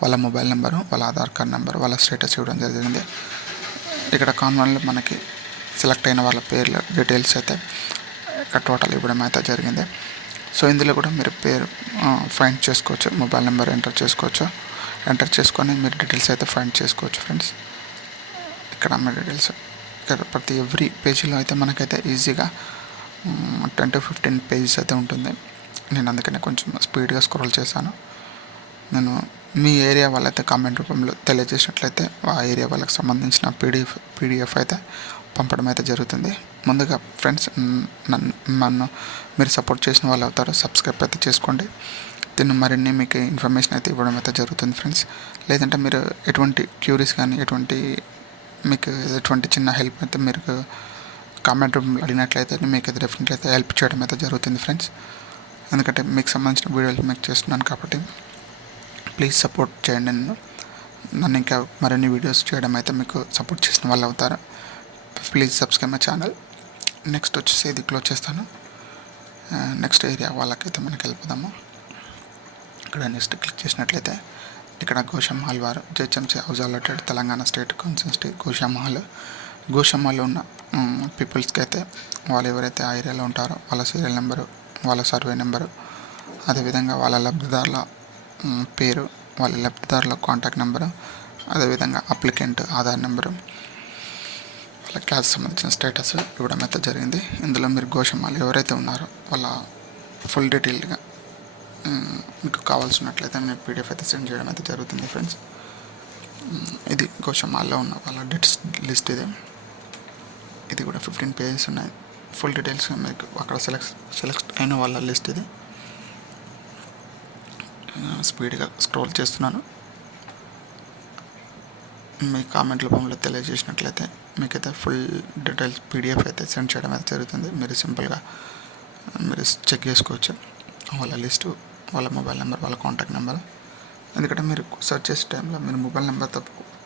వాళ్ళ మొబైల్ నెంబరు, వాళ్ళ ఆధార్ కార్డ్ నెంబర్, వాళ్ళ స్టేటస్ ఇవ్వడం జరిగింది. ఇక్కడ కాన్వాన్లో మనకి సెలెక్ట్ అయిన వాళ్ళ పేర్లు డీటెయిల్స్ అయితే ఇక్కడ టోటల్ ఇవ్వడం అయితే జరిగింది. సో ఇందులో కూడా మీరు పేరు ఫైండ్ చేసుకోవచ్చు, మొబైల్ నెంబర్ ఎంటర్ చేసుకొని మీరు డీటెయిల్స్ అయితే ఫైండ్ చేసుకోవచ్చు ఫ్రెండ్స్. ఇక్కడ మీ డీటెయిల్స్ ఇక్కడ ప్రతి ఎవ్రీ పేజీలో అయితే మనకైతే ఈజీగా 10 to 15 పేజెస్ అయితే ఉంటుంది. నేను అందుకనే కొంచెం స్పీడ్గా స్క్రోల్ చేశాను. నేను మీ ఏరియా వాళ్ళైతే కామెంట్ రూపంలో తెలియజేసినట్లయితే ఆ ఏరియా వాళ్ళకి సంబంధించిన పీడిఎఫ్ అయితే పంపడం అయితే జరుగుతుంది. ముందుగా ఫ్రెండ్స్, నన్ను మీరు సపోర్ట్ చేసిన వాళ్ళు అవుతారు. సబ్స్క్రైబ్ అయితే చేసుకోండి. దీన్ని మరిన్ని మీకు ఇన్ఫర్మేషన్ అయితే ఇవ్వడం అయితే జరుగుతుంది ఫ్రెండ్స్. లేదంటే మీరు ఎటువంటి క్యూరీస్ కానీ మీకు ఎటువంటి చిన్న హెల్ప్ అయితే మీరు కామెంట్ రూపంలో అడిగినట్లయితే మీకు అయితే డెఫినెట్లీ అయితే హెల్ప్ చేయడం అయితే జరుగుతుంది ఫ్రెండ్స్. ఎందుకంటే మీకు సంబంధించిన వీడియోలు మీకు చేస్తున్నాను కాబట్టి ప్లీజ్ సపోర్ట్ చేయండి. నన్ను ఇంకా మరిన్ని వీడియోస్ చేయడం అయితే మీకు సపోర్ట్ చేసిన వాళ్ళు అవుతారు. Please subscribe my channel. Next వచ్చేసి ఇది క్లోజ్ చేస్తాను. నెక్స్ట్ ఏరియా వాళ్ళకైతే మనకి వెళ్ళిపోదాము. ఇక్కడ నెక్స్ట్ క్లిక్ చేసినట్లయితే ఇక్కడ గోషామహల్ వారు GHMC house allotted Telangana state constituency గోషామహల్లో ఉన్న పీపుల్స్కి అయితే వాళ్ళు ఎవరైతే ఆ ఏరియాలో ఉంటారో వాళ్ళ సీరియల్ నెంబరు, వాళ్ళ సర్వే నెంబరు, అదేవిధంగా వాళ్ళ లబ్ధిదారుల పేరు, వాళ్ళ లబ్ధిదారుల కాంటాక్ట్ నెంబరు, అదేవిధంగా అప్లికెంట్ ఆధార్ నెంబరు, వాళ్ళ క్లాస్ సంబంధించిన స్టేటస్ ఇవ్వడం అయితే జరిగింది. ఇందులో మీరు గోషామహల్ ఎవరైతే ఉన్నారో వాళ్ళ ఫుల్ డీటెయిల్గా మీకు కావాల్సినట్లయితే నేను పీడిఎఫ్ అయితే సెండ్ చేయడం అయితే జరుగుతుంది ఫ్రెండ్స్. ఇది గోషామహల్లో ఉన్న వాళ్ళ డేట్స్ లిస్ట్. ఇది కూడా 15 పేజెస్ ఉన్నాయి. ఫుల్ డీటెయిల్స్ మీకు అక్కడ సెలెక్ట్ అయిన వాళ్ళ లిస్ట్ ఇది. స్పీడ్గా స్క్రోల్ చేస్తున్నాను. మీ కామెంట్ రూపంలో తెలియజేసినట్లయితే మీకైతే ఫుల్ డీటెయిల్స్ పీడిఎఫ్ అయితే సెండ్ చేయడం అయితే జరుగుతుంది. మీరు సింపుల్గా చెక్ చేసుకోవచ్చు వాళ్ళ లిస్టు, వాళ్ళ మొబైల్ నెంబర్, వాళ్ళ కాంటాక్ట్ నెంబర్. ఎందుకంటే మీరు సెర్చ్ చేసే టైంలో మీరు మొబైల్ నెంబర్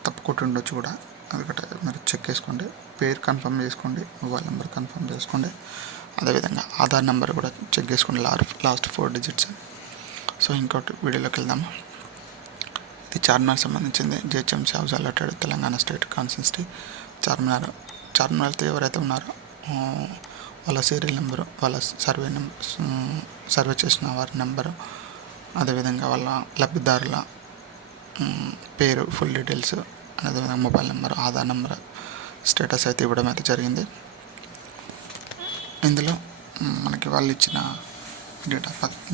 తప్పుకుంటూ ఉండొచ్చు కూడా. ఎందుకంటే మీరు చెక్ చేసుకోండి, పేరు కన్ఫర్మ్ చేసుకోండి, మొబైల్ నెంబర్ కన్ఫర్మ్ చేసుకోండి, అదేవిధంగా ఆధార్ నెంబర్ కూడా చెక్ చేసుకోండి, లాస్ట్ 4 డిజిట్స్. సో ఇంకోటి వీడియోలోకి వెళ్దాము. ఇది చార్మినార్ సంబంధించింది. GHMC house allotted Telangana state constituency చార్మినార్తో ఎవరైతే ఉన్నారో వాళ్ళ సీరియల్ నెంబరు, వాళ్ళ సర్వే చేసిన వారి నెంబరు, అదేవిధంగా వాళ్ళ లబ్ధిదారుల పేరు, ఫుల్ డీటెయిల్స్, అదేవిధంగా mobile number, Aadhaar number, status అయితే ఇవ్వడం అయితే జరిగింది. ఇందులో మనకి వాళ్ళు ఇచ్చిన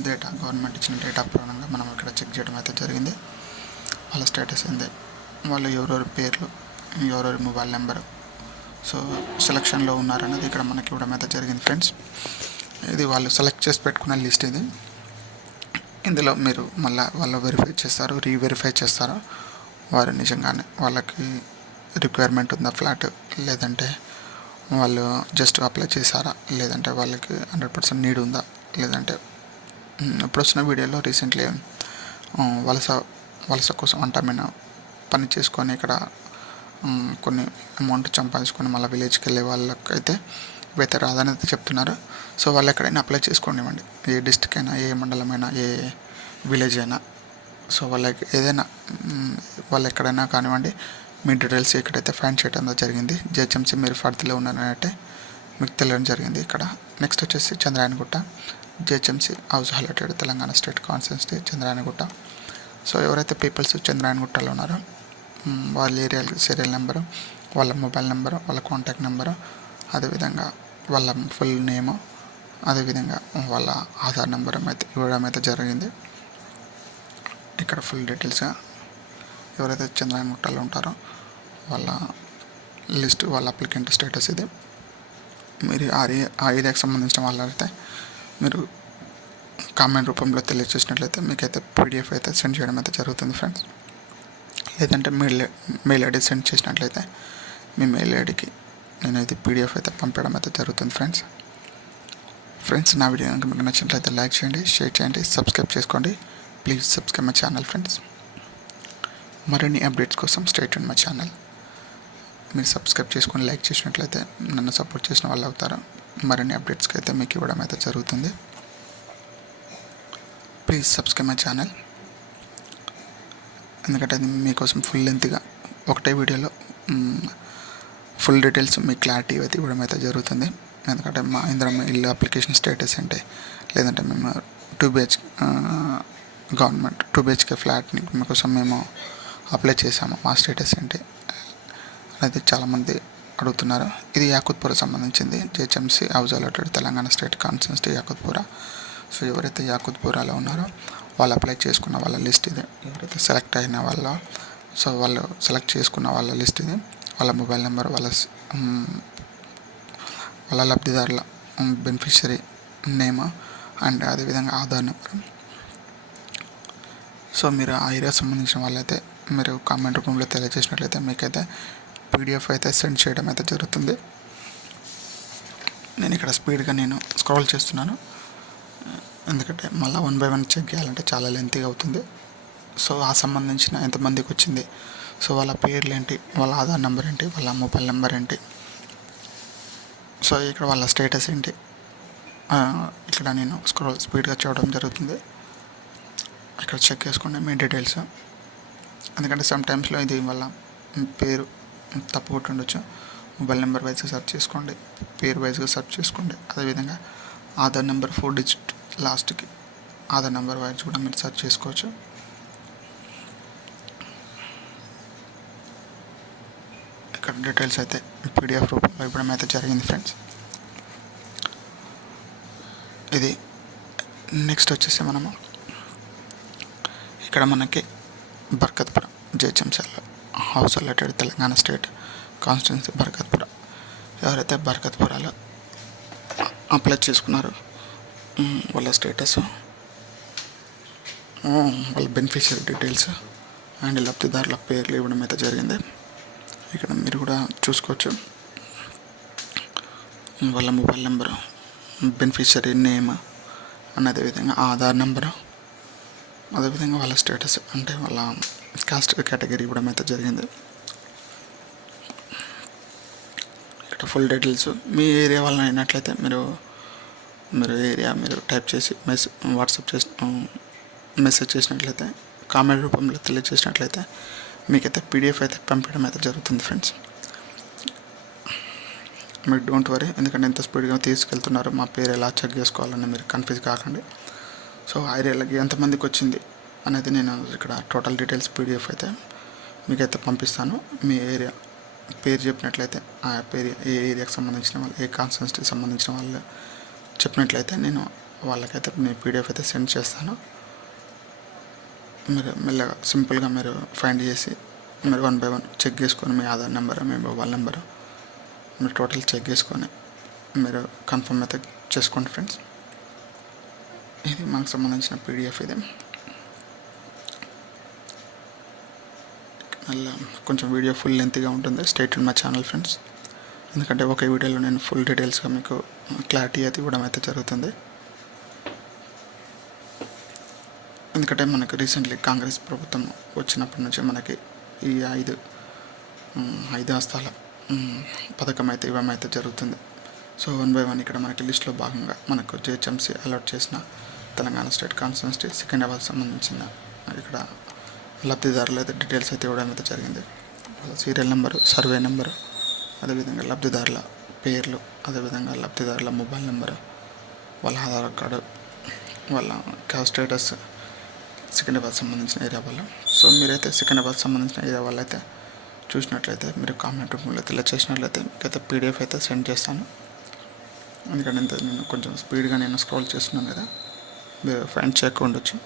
డేటా గవర్నమెంట్ ఇచ్చిన డేటా ప్రకారంగా మనం ఇక్కడ చెక్ చేయడం అయితే జరిగింది. వాళ్ళ స్టేటస్ ఏంది, వాళ్ళు ఎవరెవరి పేర్లు, ఎవరెవరి మొబైల్ నెంబరు, సో సెలక్షన్లో ఉన్నారనేది ఇక్కడ మనకి ఇవ్వడం అయితే జరిగింది ఫ్రెండ్స్. ఇది వాళ్ళు సెలెక్ట్ చేసి పెట్టుకున్న లిస్ట్ ఇది. ఇందులో మీరు మళ్ళీ వాళ్ళు వెరిఫై చేస్తారు, రీవెరిఫై చేస్తారు. వారు నిజంగానే వాళ్ళకి రిక్వైర్మెంట్ ఉందా ఫ్లాట్, లేదంటే వాళ్ళు జస్ట్ అప్లై చేశారా, లేదంటే వాళ్ళకి 100% నీడ్ ఉందా, లేదంటే ఇప్పుడు వచ్చిన వీడియోలో రీసెంట్లీ వలస కోసం అంటమైన పని చేసుకొని ఇక్కడ కొన్ని అమౌంట్ సంపాదించుకొని మళ్ళీ విలేజ్కి వెళ్ళే వాళ్ళకైతే ఇవైతే రాదనేది చెప్తున్నారు. సో వాళ్ళు ఎక్కడైనా అప్లై చేసుకోనివ్వండి, ఏ డిస్ట్రిక్ట్ అయినా, ఏ మండలమైనా, ఏ విలేజ్ అయినా. సో వాళ్ళకి ఏదైనా వాళ్ళు ఎక్కడైనా కానివ్వండి, మీ డీటెయిల్స్ ఇక్కడైతే ఫైండ్ చేయడం జరిగింది. జిహెచ్ఎంసీ మీరు ఫర్దర్లో ఉన్నారంటే మీకు తెలియడం జరిగింది. ఇక్కడ నెక్స్ట్ వచ్చేసి Chandrayangutta GHMC house allotted Telangana state constituency Chandrayangutta. So ఎవరైతే పీపుల్స్ చంద్రాయనగుట్టలో ఉన్నారో వాళ్ళ ఏరియా సీరియల్ నెంబరు, వాళ్ళ మొబైల్ నెంబరు, వాళ్ళ కాంటాక్ట్ నెంబరు, అదేవిధంగా వాళ్ళ ఫుల్ నేము, అదేవిధంగా వాళ్ళ ఆధార్ నెంబర్ అయితే ఇవ్వడం అయితే జరిగింది. ఇక్కడ ఫుల్ డీటెయిల్స్గా ఎవరైతే చంద్రాయనగుట్టలో ఉంటారో వాళ్ళ లిస్ట్, వాళ్ళ అప్లికెంట్ స్టేటస్ ఇది. మీరు ఆ ఏరియాకి సంబంధించిన వాళ్ళైతే మీరు కామెంట్ రూపంలో తెలియజేసినట్లయితే మీకైతే పీడిఎఫ్ అయితే సెండ్ చేయడం అయితే జరుగుతుంది ఫ్రెండ్స్. లేదంటే మెయిల్ ఐడి సెండ్ చేసినట్లయితే మీ మెయిల్ ఐడికి నేనైతే పీడిఎఫ్ అయితే పంపడం అయితే జరుగుతుంది ఫ్రెండ్స్. నా వీడియో కనుక మీకు నచ్చినట్లయితే లైక్ చేయండి, షేర్ చేయండి, సబ్స్క్రైబ్ చేసుకోండి. Please subscribe my channel friends. మరిన్ని అప్డేట్స్ కోసం స్టే ట్యూన్ మై ఛానల్. మీరు సబ్స్క్రైబ్ చేసుకొని లైక్ చేసినట్లయితే నన్ను సపోర్ట్ చేసిన వాళ్ళు అవుతారు. మరిన్ని అప్డేట్స్కి అయితే మీకు ఇవ్వడం అయితే జరుగుతుంది. Please subscribe my channel. ఎందుకంటే అది మీకోసం ఫుల్ లెంత్గా ఒకటే వీడియోలో ఫుల్ డీటెయిల్స్ మీ క్లారిటీ అయితే ఇవ్వడం అయితే జరుగుతుంది. ఎందుకంటే మా ఇందిరమ్మ ఇల్లు అప్లికేషన్ స్టేటస్ ఏంటి, లేదంటే మేము 2BH గవర్నమెంట్ 2BHK ఫ్లాట్ని మీకోసం మేము అప్లై చేసాము, మా స్టేటస్ ఏంటి అనేది చాలామంది అడుగుతున్నారు. ఇది యాకుత్పుర సంబంధించింది. GHMC house allotted Telangana state constituency Yakutpura. So ఎవరైతే యాకుత్పురాలో ఉన్నారో వాళ్ళు అప్లై చేసుకున్న వాళ్ళ లిస్ట్ ఇది. ఎవరైతే సెలెక్ట్ అయిన సో వాళ్ళు సెలెక్ట్ చేసుకున్న వాళ్ళ లిస్ట్ ఇది. వాళ్ళ మొబైల్ నెంబర్, వాళ్ళ లబ్ధిదారుల బెనిఫిషరీ నేమ్ అండ్ అదేవిధంగా ఆధార్ నెంబర్. సో మీరు ఆ ఏరియా సంబంధించిన వాళ్ళైతే మీరు కామెంట్ రూపంలో తెలియజేసినట్లయితే మీకైతే పీడిఎఫ్ అయితే సెండ్ చేయడం అయితే జరుగుతుంది. నేను ఇక్కడ స్పీడ్గా స్క్రోల్ చేస్తున్నాను, ఎందుకంటే మళ్ళీ 1 by 1 చెక్ చేయాలంటే చాలా లెంతీగా అవుతుంది. సో ఆ సంబంధించిన ఎంతమందికి వచ్చింది, సో వాళ్ళ పేర్లు ఏంటి, వాళ్ళ ఆధార్ నెంబర్ ఏంటి, వాళ్ళ మొబైల్ నెంబర్ ఏంటి, సో ఇక్కడ వాళ్ళ స్టేటస్ ఏంటి, ఇక్కడ నేను స్పీడ్గా చూడడం జరుగుతుంది. ఇక్కడ చెక్ చేసుకోండి మీ డీటెయిల్స్, ఎందుకంటే సమ్ టైమ్స్లో ఇది వల్ల పేరు తప్పు కొట్టి ఉండొచ్చు. మొబైల్ నెంబర్ వైజ్గా సెర్చ్ చేసుకోండి, పేరు వైజ్గా సెర్చ్ చేసుకోండి. అదేవిధంగా ఆధార్ నెంబర్ 4 digit లాస్ట్కి ఆధార్ నెంబర్ వైజ్ కూడా మీరు సెర్చ్ చేసుకోవచ్చు. ఇక్కడ డీటెయిల్స్ అయితే పీడిఎఫ్ రూపంలో ఇవ్వడం అయితే జరిగింది ఫ్రెండ్స్. ఇది నెక్స్ట్ వచ్చేసి మనము ఇక్కడ మనకి బర్కత్పుర జిహెచ్ఎంసీలో house allotted Telangana state constituency Barkatpura. ఎవరైతే బర్కత్పురాలో అప్లై చేసుకున్నారో వాళ్ళ స్టేటస్, వాళ్ళ బెనిఫిషియరీ డీటెయిల్స్ అండ్ లబ్ధిదారుల పేర్లు ఇవ్వడం అయితే జరిగింది. ఇక్కడ మీరు కూడా చూసుకోవచ్చు. వాళ్ళ mobile number, beneficiary name and అదేవిధంగా ఆధార్ నెంబరు, అదేవిధంగా వాళ్ళ స్టేటస్ అంటే వాళ్ళ కాస్ట్ కేటగిరీ ఇవ్వడం అయితే జరిగింది. ఇక్కడ ఫుల్ డీటెయిల్స్ మీ ఏరియా వాళ్ళని అయినట్లయితే మీరు ఏరియా మీరు టైప్ చేసి వాట్సాప్ మెసేజ్ చేసినట్లయితే, కామెంట్ రూపంలో తెలియజేసినట్లయితే మీకైతే పీడిఎఫ్ అయితే పంపించడం అయితే జరుగుతుంది ఫ్రెండ్స్. మీరు డోంట్ వరీ, ఎందుకంటే ఎంత స్పీడ్గా తీసుకెళ్తున్నారు, మా పేరు ఎలా చెక్ చేసుకోవాలని మీరు కన్ఫ్యూజ్ కాకండి. సో ఆ ఏరియాలకి ఎంతమందికి వచ్చింది అనేది నేను ఇక్కడ టోటల్ డీటెయిల్స్ పీడిఎఫ్ అయితే మీకైతే పంపిస్తాను. మీ ఏరియా పేరు చెప్పినట్లయితే, ఆ పేరు ఏ ఏరియాకి సంబంధించిన వాళ్ళు, ఏ కాన్స్టిట్యున్సీకి సంబంధించిన వాళ్ళు చెప్పినట్లయితే నేను వాళ్ళకైతే మీ పీడిఎఫ్ అయితే సెండ్ చేస్తాను. మీరు మెల్లగా సింపుల్గా మీరు ఫైండ్ చేసి మీరు 1 by 1 చెక్ చేసుకొని మీ ఆధార్ నెంబర్, మీ మొబైల్ నెంబరు మీరు టోటల్ చెక్ చేసుకొని మీరు కన్ఫర్మ్ అయితే చేసుకోండి ఫ్రెండ్స్. ఇది మనకు సంబంధించిన పీడిఎఫ్. ఇది మళ్ళీ కొంచెం వీడియో ఫుల్ లెంత్గా ఉంటుంది. Stay tune my channel friends, ఎందుకంటే ఒక వీడియోలో నేను ఫుల్ డీటెయిల్స్గా మీకు క్లారిటీ అయితే ఇవ్వడం అయితే జరుగుతుంది. ఎందుకంటే మనకు రీసెంట్లీ కాంగ్రెస్ ప్రభుత్వం వచ్చినప్పటి నుంచి మనకి ఈ ఐదు హస్తాల పథకం అయితే ఇవ్వడం అయితే జరుగుతుంది. సో 1 by 1 ఇక్కడ మనకి లిస్ట్లో భాగంగా మనకు జిహెచ్ఎంసీ అలాట్ చేసిన తెలంగాణ స్టేట్ కాన్స్టిట్యున్సీ సికింద్రాబాద్ సంబంధించిన ఇక్కడ లబ్ధిదారులు అయితే డీటెయిల్స్ అయితే ఇవ్వడం అయితే జరిగింది. సీరియల్ నెంబరు, సర్వే నెంబరు, అదేవిధంగా లబ్ధిదారుల పేర్లు, అదేవిధంగా లబ్ధిదారుల మొబైల్ నెంబరు, వాళ్ళ ఆధార్ కార్డు, వాళ్ళ క్యాస్ట్ స్టేటస్, సికింద్రాబాద్ సంబంధించిన ఏరియా వాళ్ళు. సో మీరైతే సికింద్రాబాద్ సంబంధించిన ఏరియా వాళ్ళైతే చూసినట్లయితే మీరు కామెంట్ రూపంలో తెలియజేసినట్లయితే మీకైతే పీడిఎఫ్ అయితే సెండ్ చేస్తాను. ఎందుకంటే నేను కొంచెం స్పీడ్గా స్క్రోల్ చేస్తున్నాను కదా, మీరు ఫైండ్ చేయకుండా ఉండొచ్చు.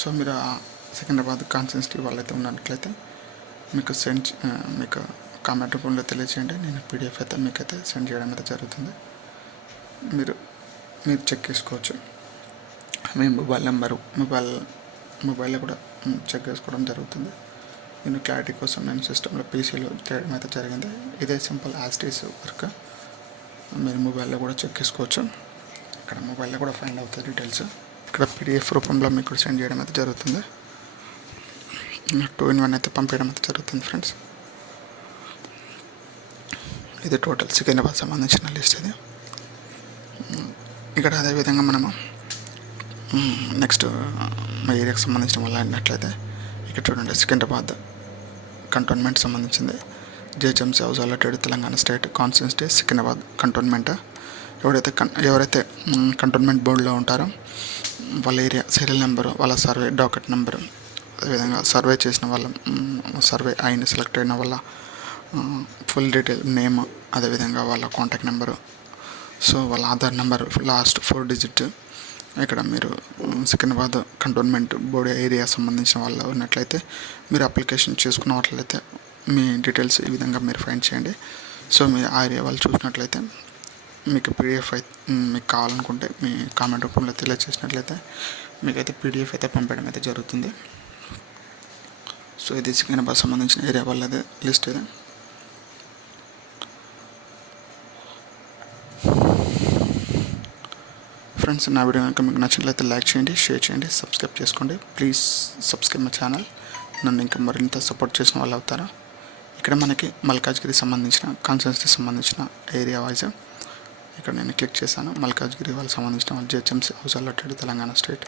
సో మీరు ఆ సికింద్రాబాద్ కాన్స్టిట్యున్సీ వాళ్ళైతే ఉన్నట్లయితే మీకు కామెంట్ రూపంలో తెలియజేయండి. నేను పీడిఎఫ్ అయితే మీకైతే సెండ్ చేయడం అయితే జరుగుతుంది. మీరు చెక్ చేసుకోవచ్చు. మీ మొబైల్ నెంబరు, మొబైల్లో కూడా చెక్ చేసుకోవడం జరుగుతుంది. నేను క్లారిటీ కోసం నేను సిస్టంలో పీసీలో చేయడం అయితే జరిగింది. ఇదే సింపుల్ యాస్టీస్ వర్క్ మీరు మొబైల్లో కూడా చెక్ చేసుకోవచ్చు. ఇక్కడ మొబైల్లో కూడా ఫైండ్ అవుతుంది డీటెయిల్స్. ఇక్కడ పీడిఎఫ్ రూపంలో మీకు సెండ్ చేయడం అయితే జరుగుతుంది. 2 in 1 అయితే పంపించడం అయితే జరుగుతుంది ఫ్రెండ్స్. ఇది టోటల్ సికింద్రాబాద్ సంబంధించిన లిస్ట్. ఇది ఇక్కడ అదేవిధంగా మనము నెక్స్ట్ మా ఏరియాకి సంబంధించిన వాళ్ళు అన్నట్లయితే ఇక్కడ చూడండి, సికింద్రాబాద్ కంటోన్మెంట్ సంబంధించింది GHMC house allotted Telangana state constituency Secunderabad cantonment. ఎవరైతే కంటోన్మెంట్ బోర్డులో ఉంటారో వాళ్ళ ఏరియా సీరియల్ నెంబరు, వాళ్ళ సర్వే డాకెట్ నెంబరు, అదేవిధంగా సర్వే చేసిన వాళ్ళ సర్వే అయిన సెలెక్ట్ అయిన వాళ్ళ ఫుల్ డీటెయిల్ నేమ్, అదేవిధంగా వాళ్ళ కాంటాక్ట్ నెంబరు, సో వాళ్ళ ఆధార్ నెంబర్ లాస్ట్ 4 డిజిట్. ఇక్కడ మీరు సికింద్రాబాద్ కంటోన్మెంట్ బోర్డు ఏరియా సంబంధించిన వాళ్ళు ఉన్నట్లయితే మీరు అప్లికేషన్ చేసుకున్నట్లయితే మీ డీటెయిల్స్ ఈ విధంగా మీరు ఫైండ్ చేయండి. సో మీరు ఆ ఏరియా వాళ్ళు చూసినట్లయితే మీకు పీడిఎఫ్ అయితే మీకు కావాలనుకుంటే మీ కామెంట్ రూపంలో తెలియజేసినట్లయితే మీకైతే పీడిఎఫ్ అయితే పంపడం అయితే జరుగుతుంది. సో ఇది సికింద్రాబాద్ సంబంధించిన ఏరియా వాళ్ళది లిస్ట్ ఇది. ఫ్రెండ్స్, నా వీడియో కనుక మీకు నచ్చినట్లయితే లైక్ చేయండి, షేర్ చేయండి, సబ్స్క్రైబ్ చేసుకోండి. Please subscribe my channel. నన్ను ఇంకా మరింత సపోర్ట్ చేసిన వాళ్ళు అవుతారా. ఇక్కడ మనకి మల్కాజ్గిరి సంబంధించిన కాన్స్టిట్యున్సీకి సంబంధించిన ఏరియా వైజ్ ఇక్కడ నేను క్లిక్ చేశాను. మల్కాజ్గిరి వాళ్ళకి సంబంధించిన వాళ్ళు GHMC house alerted Telangana state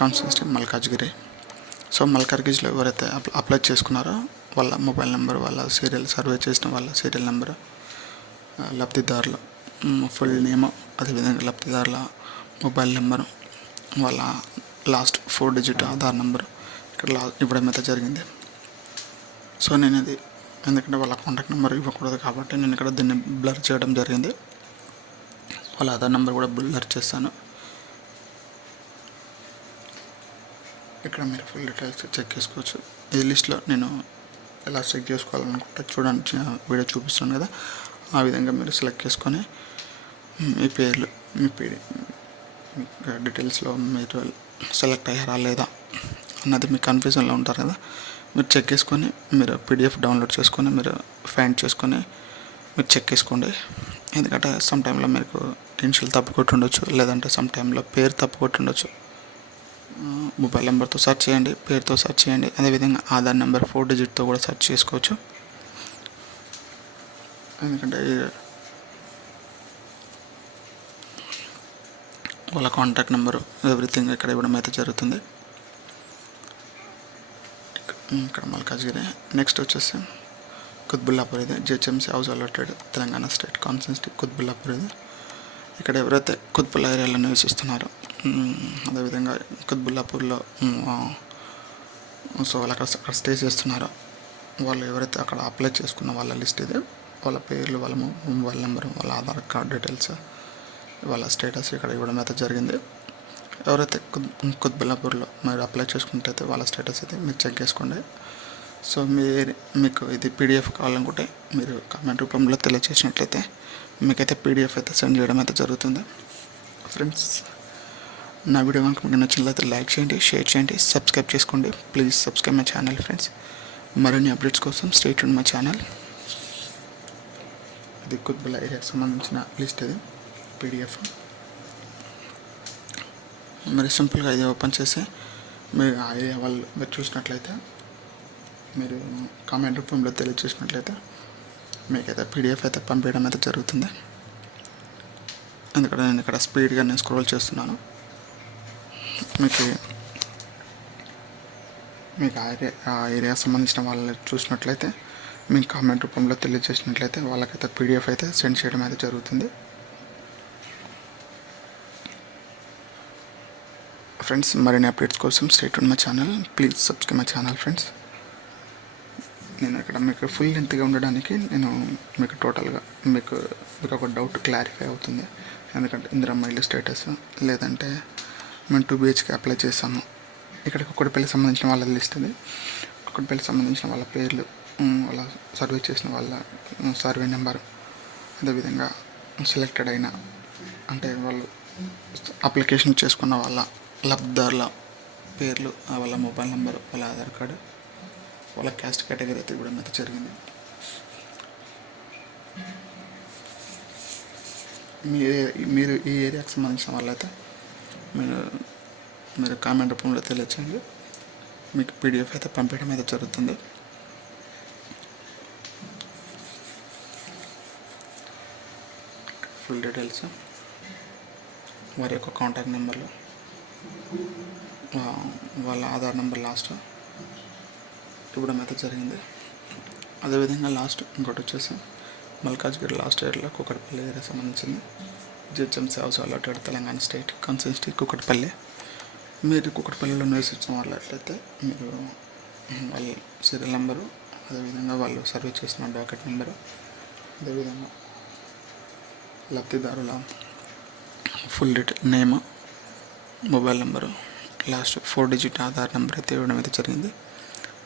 constituency Malkajgiri. So మల్కాజ్గిరిలో ఎవరైతే అప్లై చేసుకున్నారో వాళ్ళ మొబైల్ నెంబర్, వాళ్ళ సీరియల్ సర్వే చేసిన వాళ్ళ సీరియల్ నెంబరు, లబ్ధిదారులు ఫుల్ నేమ్, అదేవిధంగా లబ్ధిదారుల మొబైల్ నెంబరు, వాళ్ళ లాస్ట్ 4 డిజిట్ ఆధార్ నెంబరు ఇక్కడ ఇవ్వడం అయితే జరిగింది. సో నేను ఇది ఎందుకంటే వాళ్ళ కాంటాక్ట్ నెంబర్ ఇవ్వకూడదు కాబట్టి నేను ఇక్కడ దీన్ని బ్లర్ చేయడం జరిగింది. వాళ్ళ ఆధార్ నెంబర్ కూడా బ్లర్ చేస్తాను. ఇక్కడ మీరు ఫుల్ డీటెయిల్స్ చెక్ చేసుకోవచ్చు. ఈ లిస్ట్లో నేను ఎలా చెక్ చేసుకోవాలనుకుంటే చూడండి, వీడియో చూపిస్తాను కదా, ఆ విధంగా మీరు సెలెక్ట్ చేసుకొని మీ పేర్లు, మీ డీటెయిల్స్లో మీరు సెలెక్ట్ అయ్యారా లేదా అన్నది మీకు కన్ఫ్యూజన్లో ఉంటారు కదా, మీరు చెక్ చేసుకొని మీరు పీడిఎఫ్ డౌన్లోడ్ చేసుకొని మీరు ఫైండ్ చేసుకొని మీరు చెక్ చేసుకోండి. ఎందుకంటే సమ్ టైంలో మీకు ఇనిషియల్ తప్పు కొట్టి ఉండొచ్చు, లేదంటే సమ్ టైంలో పేరు తప్పు కొట్టి ఉండొచ్చు. మొబైల్ నెంబర్తో సెర్చ్ చేయండి, పేరుతో సెర్చ్ చేయండి, అదేవిధంగా ఆధార్ నెంబర్ 4 డిజిట్తో కూడా సెర్చ్ చేసుకోవచ్చు. ఎందుకంటే వాళ్ళ కాంటాక్ట్ నెంబరు ఎవ్రీథింగ్ ఇక్కడ ఇవ్వడం అయితే జరుగుతుంది. ఇక్కడ మల్కాజ్గిరి. నెక్స్ట్ వచ్చేసి కుత్బుల్లాపూర్, ఇది GHMC house alerted Telangana state constituency Qutbullapur. ఇది ఇక్కడ ఎవరైతే కుత్బుల్లా ఏరియాలో నివసిస్తున్నారో, అదేవిధంగా కుత్బుల్లాపూర్లో సో వాళ్ళు అక్కడ స్టే చేస్తున్నారో వాళ్ళు ఎవరైతే అక్కడ అప్లై చేసుకున్న వాళ్ళ లిస్ట్ ఇది. వాళ్ళ పేర్లు, వాళ్ళ మొబైల్ నెంబరు, వాళ్ళ ఆధార్ కార్డ్ డీటెయిల్స్, వాళ్ళ స్టేటస్ ఇక్కడ ఇవ్వడం అయితే జరిగింది. ఎవరైతే కుత్బుల్లాపూర్లో మీరు అప్లై చేసుకుంటే వాళ్ళ స్టేటస్ అయితే మీరు చెక్ చేసుకోండి. సో మీకు ఇది పీడిఎఫ్ కావాలనుకుంటే మీరు కామెంట్ రూపంలో తెలియజేసినట్లయితే మీకైతే పీడిఎఫ్ అయితే సెండ్ చేయడం అయితే జరుగుతుంది. ఫ్రెండ్స్, నా వీడియో కనుక మీకు నచ్చినట్లయితే లైక్ చేయండి, షేర్ చేయండి, సబ్స్క్రైబ్ చేసుకోండి. Please subscribe my channel friends. మరిన్ని అప్డేట్స్ కోసం స్టే ట్యూన్ మై ఛానల్. ఇది కుత్బుల్లా ఏరియాకి సంబంధించిన లిస్ట్, ఇది పీడిఎఫ్. మరి సింపుల్గా ఇది ఓపెన్ చేసి మీరు ఆ ఏరియా వాళ్ళు మీరు చూసినట్లయితే మీరు కామెంట్ రూపంలో తెలియజేసినట్లయితే మీకైతే పీడిఎఫ్ అయితే పంపించడం అయితే జరుగుతుంది. ఎందుకంటే నేను ఇక్కడ స్పీడ్గా నేను స్క్రోల్ చేస్తున్నాను. మీకు ఆ ఏరియా సంబంధించిన వాళ్ళు చూసినట్లయితే మీకు కామెంట్ రూపంలో తెలియజేసినట్లయితే వాళ్ళకైతే పీడిఎఫ్ అయితే సెండ్ చేయడం అయితే జరుగుతుంది. ఫ్రెండ్స్, మరిన్ని అప్డేట్స్ కోసం stay tune my channel. Please subscribe my channel friends. నేను ఇక్కడ మీకు ఫుల్ లెంత్గా ఉండడానికి నేను మీకు టోటల్గా మీకు ఒక డౌట్ క్లారిఫై అవుతుంది. ఎందుకంటే ఇందిరమ్మ ఇల్లు స్టేటస్, లేదంటే మేము 2 BHK అప్లై చేసాము. ఇక్కడ కుక్కడపల్లి సంబంధించిన వాళ్ళ లిస్ట్ ఇది. కుక్కడపల్లి సంబంధించిన వాళ్ళ పేర్లు, వాళ్ళ సర్వే చేసిన వాళ్ళ సర్వే నెంబర్, అదేవిధంగా సెలెక్టెడ్ అయిన అంటే వాళ్ళు అప్లికేషన్ చేసుకున్న వాళ్ళ లబ్ధిదారుల పేర్లు, వాళ్ళ మొబైల్ నెంబరు, వాళ్ళ ఆధార్ కార్డు, వాళ్ళ క్యాస్ట్ కేటగిరీ అయితే ఇవ్వడం అయితే జరిగింది. మీరు ఈ ఏరియాకి సంబంధించిన వాళ్ళైతే మీరు కామెంట్ రూపంలో తెలియచేయండి. మీకు పీడిఎఫ్ అయితే పంపించడం అయితే జరుగుతుంది. ఫుల్ డీటెయిల్స్, వారి యొక్క కాంటాక్ట్ నెంబర్లు, వాళ్ళ ఆధార్ నెంబర్ లాస్ట్ ఇవ్వడం అయితే జరిగింది. అదేవిధంగా లాస్ట్ ఇంకోటి వచ్చేసి మల్కాజ్గిరి లాస్ట్ ఇయర్లో కుక్కడపల్లి ఏరియా సంబంధించింది GHMC house alerted Telangana state constituency Kukkadapalli. మీరు కుక్కడపల్లిలో నివసించిన వాళ్ళట్లయితే మీరు వాళ్ళ సీరియల్ నెంబరు, అదేవిధంగా వాళ్ళు సర్వే చేసిన డాకెట్ నెంబరు, అదేవిధంగా లబ్ధిదారుల full detail name, mobile number, last 4 digit Aadhaar number అయితే ఇవ్వడం అయితే జరిగింది.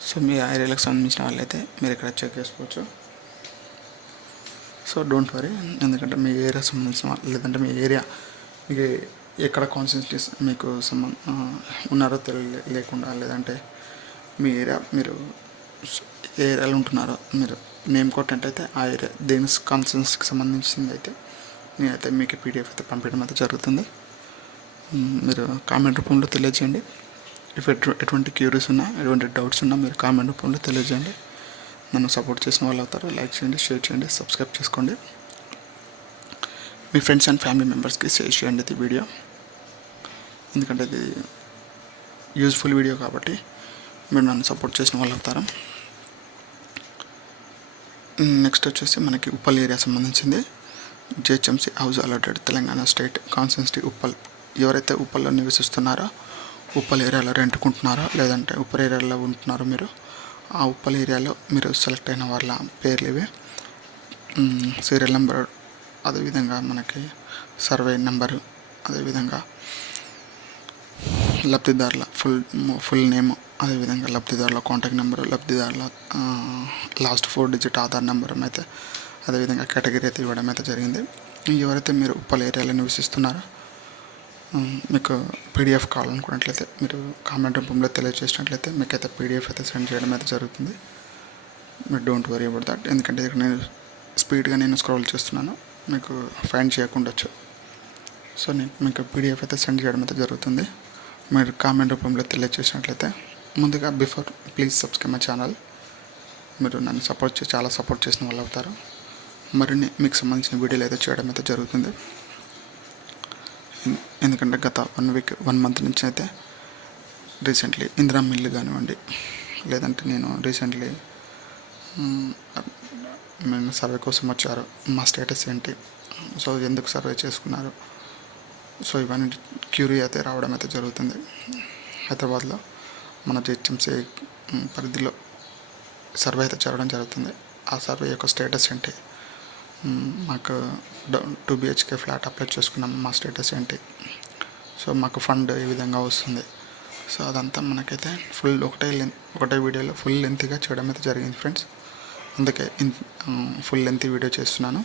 సో మీ ఏరియాలకు సంబంధించిన వాళ్ళైతే మీరు ఇక్కడ చెక్ చేసుకోవచ్చు. సో డోంట్ వరీ, ఎందుకంటే మీ ఏరియా సంబంధించిన లేదంటే మీ ఏరియా మీకు ఎక్కడ కాన్స్టిట్యూన్సీస్ మీకు ఉన్నారో లేకుండా, లేదంటే మీ ఏరియా మీరు ఏ ఏరియాలో ఉంటున్నారో మీరు నేమ్ కొట్టినట్టయితే ఆ ఏరియా దేని కాన్స్టిట్యూన్సీకి సంబంధించింది అయితే నేనైతే మీకు పీడిఎఫ్ అయితే పంపించడం అయితే జరుగుతుంది. మీరు కామెంట్ రూపంలో తెలియజేయండి. ఎటువంటి క్యూరీస్ ఉన్నా, ఎటువంటి డౌట్స్ ఉన్నా మీరు కామెంట్ రూపంలో తెలియజేయండి. నన్ను సపోర్ట్ చేసిన వాళ్ళు అవుతారు. లైక్ చేయండి, షేర్ చేయండి, సబ్స్క్రైబ్ చేసుకోండి. మీ ఫ్రెండ్స్ అండ్ ఫ్యామిలీ మెంబర్స్కి షేర్ చేయండి ఈ వీడియో, ఎందుకంటే ఇది యూజ్ఫుల్ వీడియో కాబట్టి మీరు నన్ను సపోర్ట్ చేసిన వాళ్ళు అవుతారు. నెక్స్ట్ వచ్చేసి మనకి ఉప్పల్ ఏరియా సంబంధించింది. GHMC house allotted Telangana state constituency Uppal. ఎవరైతే ఉప్పల్లో నివసిస్తున్నారో, ఉప్పల్ ఏరియాలో రెంట్కుంటున్నారో, లేదంటే ఉప్పల్ ఏరియాలో ఉంటున్నారో మీరు ఆ ఉప్పల్ ఏరియాలో మీరు సెలెక్ట్ అయిన వాళ్ళ పేర్లు ఇవి. సీరియల్ నెంబర్, అదేవిధంగా మనకి సర్వే నెంబరు, అదేవిధంగా లబ్ధిదారుల ఫుల్ నేమ్, అదేవిధంగా లబ్ధిదారుల కాంటాక్ట్ నెంబరు, లబ్ధిదారుల లాస్ట్ 4 డిజిట్ ఆధార్ నెంబర్ అయితే, అదేవిధంగా కేటగిరీ అయితే ఇవ్వడం అయితే జరిగింది. ఎవరైతే మీరు ఉప్పల్ ఏరియాలో నివసిస్తున్నారో మీకు పీడిఎఫ్ కావాలనుకున్నట్లయితే మీరు కామెంట్ రూపంలో తెలియజేసినట్లయితే మీకైతే పీడిఎఫ్ అయితే సెండ్ చేయడం అయితే జరుగుతుంది. మీరు డోంట్ వరీ అబౌట్ దట్, ఎందుకంటే ఇక్కడ నేను స్పీడ్గా స్క్రోల్ చేస్తున్నాను, మీకు ఫైండ్ చేయకుండొచ్చు. సో నేను మీకు పీడిఎఫ్ అయితే సెండ్ చేయడం అయితే జరుగుతుంది. మీరు కామెంట్ రూపంలో తెలియజేసినట్లయితే ముందుగా ప్లీజ్ సబ్స్క్రైబ్ మై ఛానల్. మీరు నన్ను చాలా సపోర్ట్ చేసిన వాళ్ళు అవుతారు. మరిన్ని మీకు సంబంధించిన వీడియోలు అయితే చేయడం అయితే జరుగుతుంది. ఎందుకంటే గత 1 మంత్ నుంచి అయితే రీసెంట్లీ ఇందిరా మిల్లు కానివ్వండి, లేదంటే నేను రీసెంట్లీ మేము సర్వే కోసం వచ్చారు, మా స్టేటస్ ఏంటి, సో ఎందుకు సర్వే చేసుకున్నారు, సో ఇవన్నీ క్యూరీ అయితే రావడం అయితే జరుగుతుంది. హైదరాబాద్లో మన జిహెచ్ఎంసీ పరిధిలో సర్వే అయితే జరగడం జరుగుతుంది. ఆ సర్వే యొక్క స్టేటస్ ఏంటి, మాకు 2 BHK ఫ్లాట్ అప్లై చేసుకున్నాం, మా స్టేటస్ ఏంటి, సో మాకు ఫండ్ ఏ విధంగా వస్తుంది, సో అదంతా మనకైతే ఒకటే వీడియోలో ఫుల్ లెంత్గా చేయడం అయితే జరిగింది ఫ్రెండ్స్. అందుకే ఫుల్ లెంత్ వీడియో చేస్తున్నాను.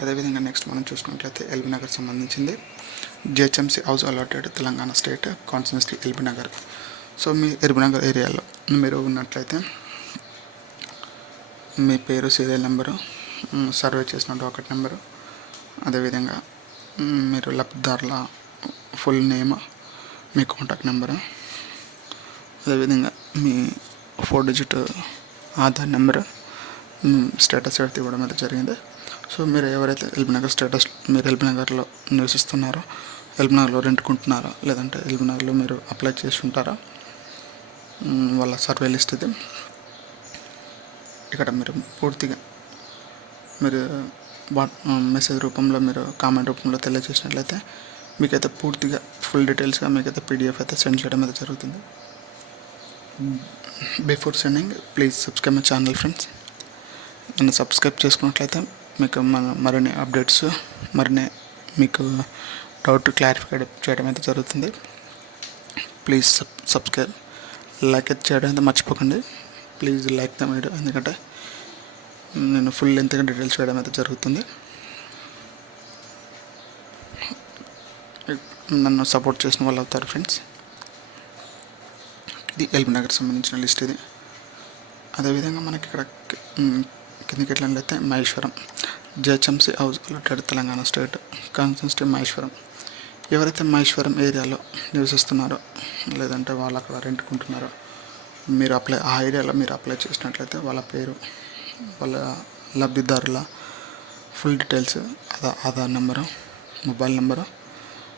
అదేవిధంగా నెక్స్ట్ మనం చూసుకున్నట్లయితే ఎల్బీ నగర్ సంబంధించింది. GHMC house allotted Telangana state constituency LB Nagar. So మీ ఎల్బీ నగర్ ఏరియాలో మీరు ఉన్నట్లయితే మీ పేరు, సీరియల్ నెంబరు, సర్వే చేసిన డాకెట్ నెంబరు, అదేవిధంగా మీరు లబ్ధిదారుల ఫుల్ నేమ్, మీ కాంటాక్ట్ నెంబరు, అదేవిధంగా మీ 4 డిజిట్ ఆధార్ నెంబరు, స్టేటస్ అయితే ఇవ్వడం అయితే జరిగింది. సో మీరు ఎవరైతే ఎల్బీ నగర్ మీరు ఎల్బీ నగర్లో నివసిస్తున్నారో, ఎల్బీ నగర్లో రెంట్కుంటున్నారో, లేదంటే ఎల్బీ నగర్లో మీరు అప్లై చేసి ఉంటారో వాళ్ళ సర్వే లిస్ట్ ఇది. ఇక్కడ మీరు పూర్తిగా మీరు మెసేజ్ రూపంలో, మీరు కామెంట్ రూపంలో తెలియజేసినట్లయితే మీకైతే పూర్తిగా ఫుల్ డీటెయిల్స్గా మీకైతే పీడిఎఫ్ అయితే సెండ్ చేయడం అయితే జరుగుతుంది. Before sending please subscribe my channel friends. నన్ను సబ్స్క్రైబ్ చేసుకున్నట్లయితే మీకు మరిన్ని అప్డేట్స్, మీకు డౌట్ క్లారిఫై చేయడం అయితే జరుగుతుంది. ప్లీజ్ సబ్స్క్రైబ్, లైక్ అయితే చేయడం అయితే మర్చిపోకండి. ప్లీజ్ లైక్ ద వీడియో, ఎందుకంటే నేను ఫుల్ లెంత్గా డీటెయిల్స్ చేయడం అయితే జరుగుతుంది. నన్ను సపోర్ట్ చేసిన వాళ్ళు అవుతారు ఫ్రెండ్స్. ఇది ఎల్బీ నగర్ సంబంధించిన లిస్ట్ ఇది. అదేవిధంగా మనకి ఇక్కడ కిందకి ఎట్లయితే Maheshwaram, GHMC house allotted Telangana state constituency Maheshwaram. ఎవరైతే మహేశ్వరం ఏరియాలో నివసిస్తున్నారో, లేదంటే వాళ్ళు అక్కడ రెంట్కుంటున్నారో, మీరు ఆ ఏరియాలో మీరు అప్లై చేసినట్లయితే వాళ్ళ పేరు, వాళ్ళ లబ్ధిదారుల full details, Aadhaar number, mobile number,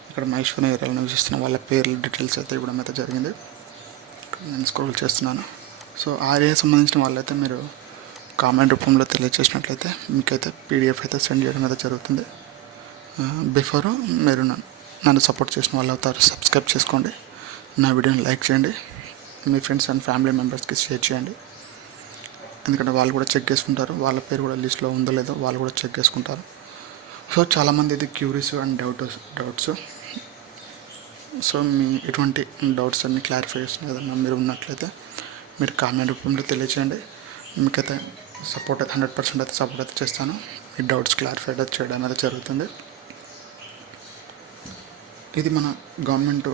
ఇక్కడ మహేశ్వరం ఏరియాలో నివసిస్తున్న వాళ్ళ పేర్ల డీటెయిల్స్ అయితే ఇవ్వడం అయితే జరిగింది. నేను స్క్రోల్ చేస్తున్నాను. సో ఆ ఏరియా సంబంధించిన వాళ్ళైతే మీరు కామెంట్ రూపంలో తెలియజేసినట్లయితే మీకైతే పీడిఎఫ్ అయితే సెండ్ చేయడం అయితే జరుగుతుంది. బిఫోర్ మీరు నన్ను సపోర్ట్ చేసిన వాళ్ళు అవుతారు. సబ్స్క్రైబ్ చేసుకోండి, నా వీడియోని లైక్ చేయండి, మీ ఫ్రెండ్స్ అండ్ ఫ్యామిలీ మెంబర్స్కి షేర్ చేయండి. ఎందుకంటే వాళ్ళు కూడా చెక్ చేసుకుంటారు, వాళ్ళ పేరు కూడా లిస్ట్లో ఉందో లేదో వాళ్ళు కూడా చెక్ చేసుకుంటారు. సో చాలామంది ఇది క్యూరీస్ అండ్ డౌట్స్. సో మీ ఎటువంటి డౌట్స్ అన్ని క్లారిఫై చేసిన ఏదన్నా మీరు ఉన్నట్లయితే మీరు కామెంట్ రూపంలో తెలియచేయండి. మీకైతే సపోర్ట్ అయితే 100% అయితే సపోర్ట్ అయితే చేస్తాను. మీ డౌట్స్ క్లారిఫై అయితే చేయడం అయితే జరుగుతుంది. ఇది మన గవర్నమెంట్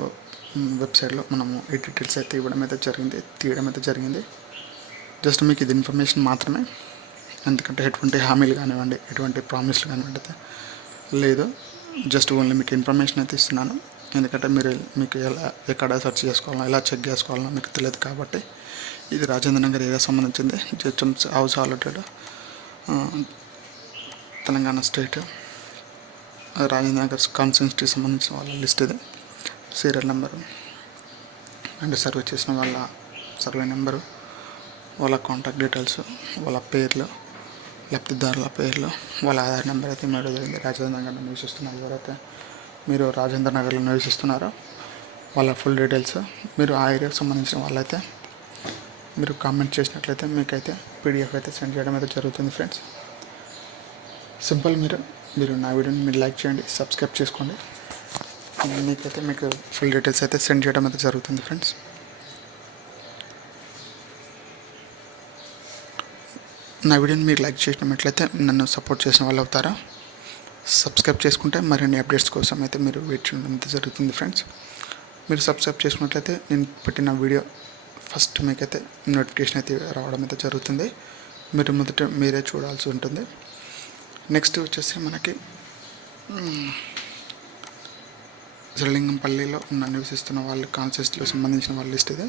వెబ్సైట్లో మనము ఈ డీటెయిల్స్ అయితే తీయడం అయితే జరిగింది. జస్ట్ మీకు ఇది ఇన్ఫర్మేషన్ మాత్రమే, ఎందుకంటే ఎటువంటి హామీలు కానివ్వండి, ఎటువంటి ప్రామిస్లు కానివ్వండి అయితే లేదు. జస్ట్ ఓన్లీ మీకు ఇన్ఫర్మేషన్ అయితే ఇస్తున్నాను. ఎందుకంటే మీకు ఎక్కడ సెర్చ్ చేసుకోవాలో, ఎలా చెక్ చేసుకోవాలో మీకు తెలియదు కాబట్టి. ఇది రాజేంద్ర నగర్ ఏరియా సంబంధించింది. GHMC house allotted, Telangana state, Rajendra Nagar కాన్స్టిట్యూన్సీకి సంబంధించిన వాళ్ళ లిస్ట్ ఇది. సీరియల్ నెంబరు అండ్ సర్వే చేసిన వాళ్ళ సర్వే నెంబరు, వాళ్ళ కాంటాక్ట్ డీటెయిల్స్, వాళ్ళ పేర్లు, లబ్ధిదారుల పేర్లు, వాళ్ళ ఆధార్ నెంబర్ అయితే ఇవ్వడం జరిగింది. రాజేంద్ర నగర్లో నివసిస్తున్నారు ఎవరైతే మీరు రాజేంద్ర నగర్లో నివసిస్తున్నారో వాళ్ళ ఫుల్ డీటెయిల్స్, మీరు ఆ ఏరియాకి సంబంధించిన వాళ్ళైతే మీరు కామెంట్ చేసినట్లయితే మీకైతే పీడిఎఫ్ అయితే సెండ్ చేయడం అయితే జరుగుతుంది ఫ్రెండ్స్. సింపుల్. మీరు నా వీడియోని మీరు లైక్ చేయండి, సబ్స్క్రైబ్ చేసుకోండి. మీకు ఫుల్ డీటెయిల్స్ అయితే సెండ్ చేయడం అయితే జరుగుతుంది ఫ్రెండ్స్. నా వీడియోని మీరు లైక్ చేసినట్లయితే నన్ను సపోర్ట్ చేసిన వాళ్ళు అవుతారా. సబ్స్క్రైబ్ చేసుకుంటే మరిన్ని అప్డేట్స్ కోసం అయితే మీరు వెయిట్ చేయడం అయితే జరుగుతుంది ఫ్రెండ్స్. మీరు సబ్స్క్రైబ్ చేసుకున్నట్లయితే నేను పెట్టిన వీడియో ఫస్ట్ మీకైతే నోటిఫికేషన్ అయితే రావడం అయితే జరుగుతుంది. మీరు మొదట మీరే చూడాల్సి ఉంటుంది. నెక్స్ట్ వచ్చేసి మనకి జలలింగంపల్లిలో నివసిస్తున్న వాళ్ళ కాన్స్టిట్యూన్సీలో సంబంధించిన వాళ్ళ లిస్ట్ ఇది.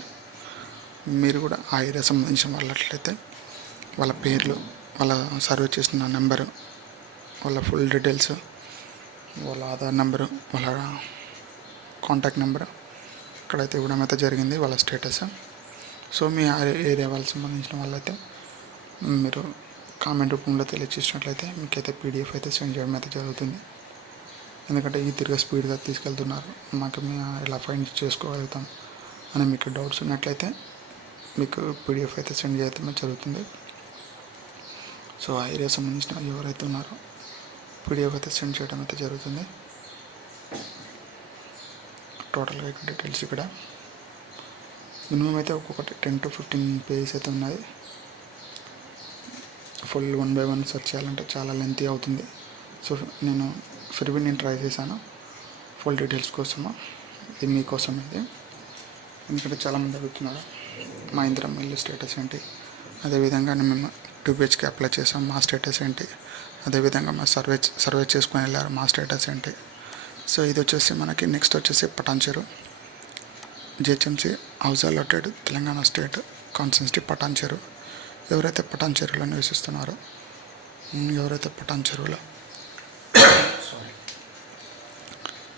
మీరు కూడా ఆ ఏరియా సంబంధించిన వాళ్ళట్లయితే వాళ్ళ పేర్లు, వాళ్ళ సర్వే చేసిన నెంబరు, వాళ్ళ ఫుల్ డీటెయిల్స్, వాళ్ళ ఆధార్ నెంబరు, వాళ్ళ కాంటాక్ట్ నెంబరు ఇక్కడైతే ఇవ్వడం అయితే జరిగింది, వాళ్ళ స్టేటస్. సో మీ ఏరియా వాళ్ళకి సంబంధించిన వాళ్ళైతే మీరు కామెంట్ రూపంలో తెలియచేసినట్లయితే మీకైతే పీడిఎఫ్ అయితే సెండ్ చేయడం అయితే జరుగుతుంది. ఎందుకంటే ఈ తిరిగి స్పీడ్గా తీసుకెళ్తున్నారు, మాకు మేము ఎలా ఫైండ్ చేసుకోగలుగుతాం అని మీకు డౌట్స్ ఉన్నట్లయితే మీకు పీడిఎఫ్ అయితే సెండ్ చేయడం జరుగుతుంది. సో ఆ ఏరియా సంబంధించిన ఎవరైతే ఉన్నారో పీడిఎఫ్ అయితే సెండ్ చేయడం అయితే జరుగుతుంది. టోటల్గా ఇక్కడ డీటెయిల్స్ ఇక్కడ మినిమం అయితే ఒక్కొక్కటి 10 to 15 పేజెస్ అయితే ఉన్నాయి. ఫుల్ 1 by 1 సెర్చ్ చేయాలంటే చాలా లెంతీ అవుతుంది. సో నేను ట్రై చేశాను ఫుల్ డీటెయిల్స్ కోసము. ఇది మీకోసం ఇది. ఎందుకంటే చాలామంది అడుగుతున్నారు మా ఇందిరమ్మ ఇల్లు స్టేటస్ ఏంటి, అదేవిధంగా మేము 2 BHK అప్లై చేసాం మా స్టేటస్ ఏంటి, అదేవిధంగా మా సర్వే చేసుకొని వెళ్ళారు మా స్టేటస్ ఏంటి. సో ఇది వచ్చేసి మనకి నెక్స్ట్ వచ్చేసి Patancheru GHMC house allotted Telangana state constituency Patancheru. ఎవరైతే పటాన్చెరులో నివసిస్తున్నారో,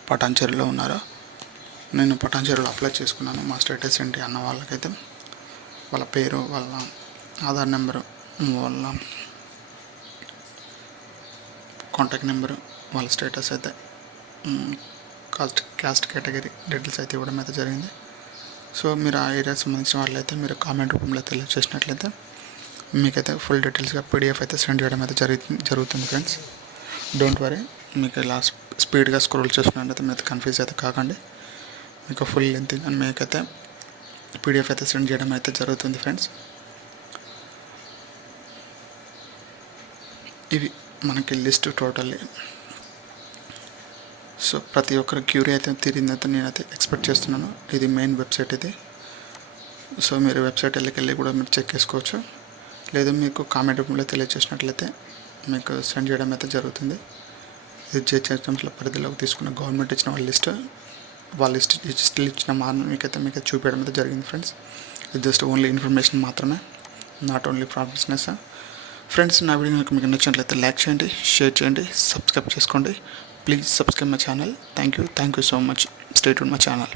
పటాన్చెరులో ఉన్నారో, నేను పటాన్చెరులో అప్లై చేసుకున్నాను మా స్టేటస్ ఏంటి అన్న వాళ్ళకైతే వాళ్ళ పేరు, వాళ్ళ ఆధార్ నెంబరు, వాళ్ళ కాంటాక్ట్ నెంబరు, వాళ్ళ స్టేటస్ అయితే క్యాస్ట్ కేటగిరీ డీటెయిల్స్ అయితే ఇవ్వడం అయితే జరిగింది. సో మీరు ఆ ఏరియాకి సంబంధించిన వాళ్ళైతే మీరు కామెంట్ రూపంలో తెలియజేసినట్లయితే మీకైతే ఫుల్ డీటెయిల్స్గా పీడిఎఫ్ అయితే సెండ్ చేయడం అయితే జరుగుతుంది ఫ్రెండ్స్. డోంట్ వరీ, మీకు ఇలా స్పీడ్గా స్క్రోల్ చేస్తున్నట్లయితే మీరు కన్ఫ్యూజ్ అయితే కాకండి. మీకు ఫుల్ లెంత్ అని మీకైతే పీడిఎఫ్ అయితే సెండ్ చేయడం అయితే జరుగుతుంది ఫ్రెండ్స్. ఇవి మనకి లిస్ట్ టోటల్లీ. సో ప్రతి ఒక్కరి క్యూరీ అయితే తీరిందైతే నేనైతే ఎక్స్పెక్ట్ చేస్తున్నాను. ఇది మెయిన్ వెబ్సైట్ ఇది. సో మీరు వెబ్సైట్ వెళ్ళి కూడా మీరు చెక్ చేసుకోవచ్చు. లేదు మీకు కామెంట్ రూపంలో తెలియజేసినట్లయితే మీకు సెండ్ చేయడం అయితే జరుగుతుంది. ఇది జిహెచ్ఎంసీల పరిధిలోకి తీసుకున్న గవర్నమెంట్ ఇచ్చిన వాళ్ళ లిస్టులు ఇచ్చిన మార్గం మీకైతే చూపించడం అయితే జరిగింది ఫ్రెండ్స్. ఇది జస్ట్ ఓన్లీ ఇన్ఫర్మేషన్ మాత్రమే, నాట్ ఓన్లీ ప్రాఫిట్నెస్. ఫ్రెండ్స్ నా వీడియో మీకు నచ్చినట్లయితే లైక్ చేయండి, షేర్ చేయండి, సబ్స్క్రైబ్ చేసుకోండి. Please subscribe my channel. Thank you so much. Stay tune my channel.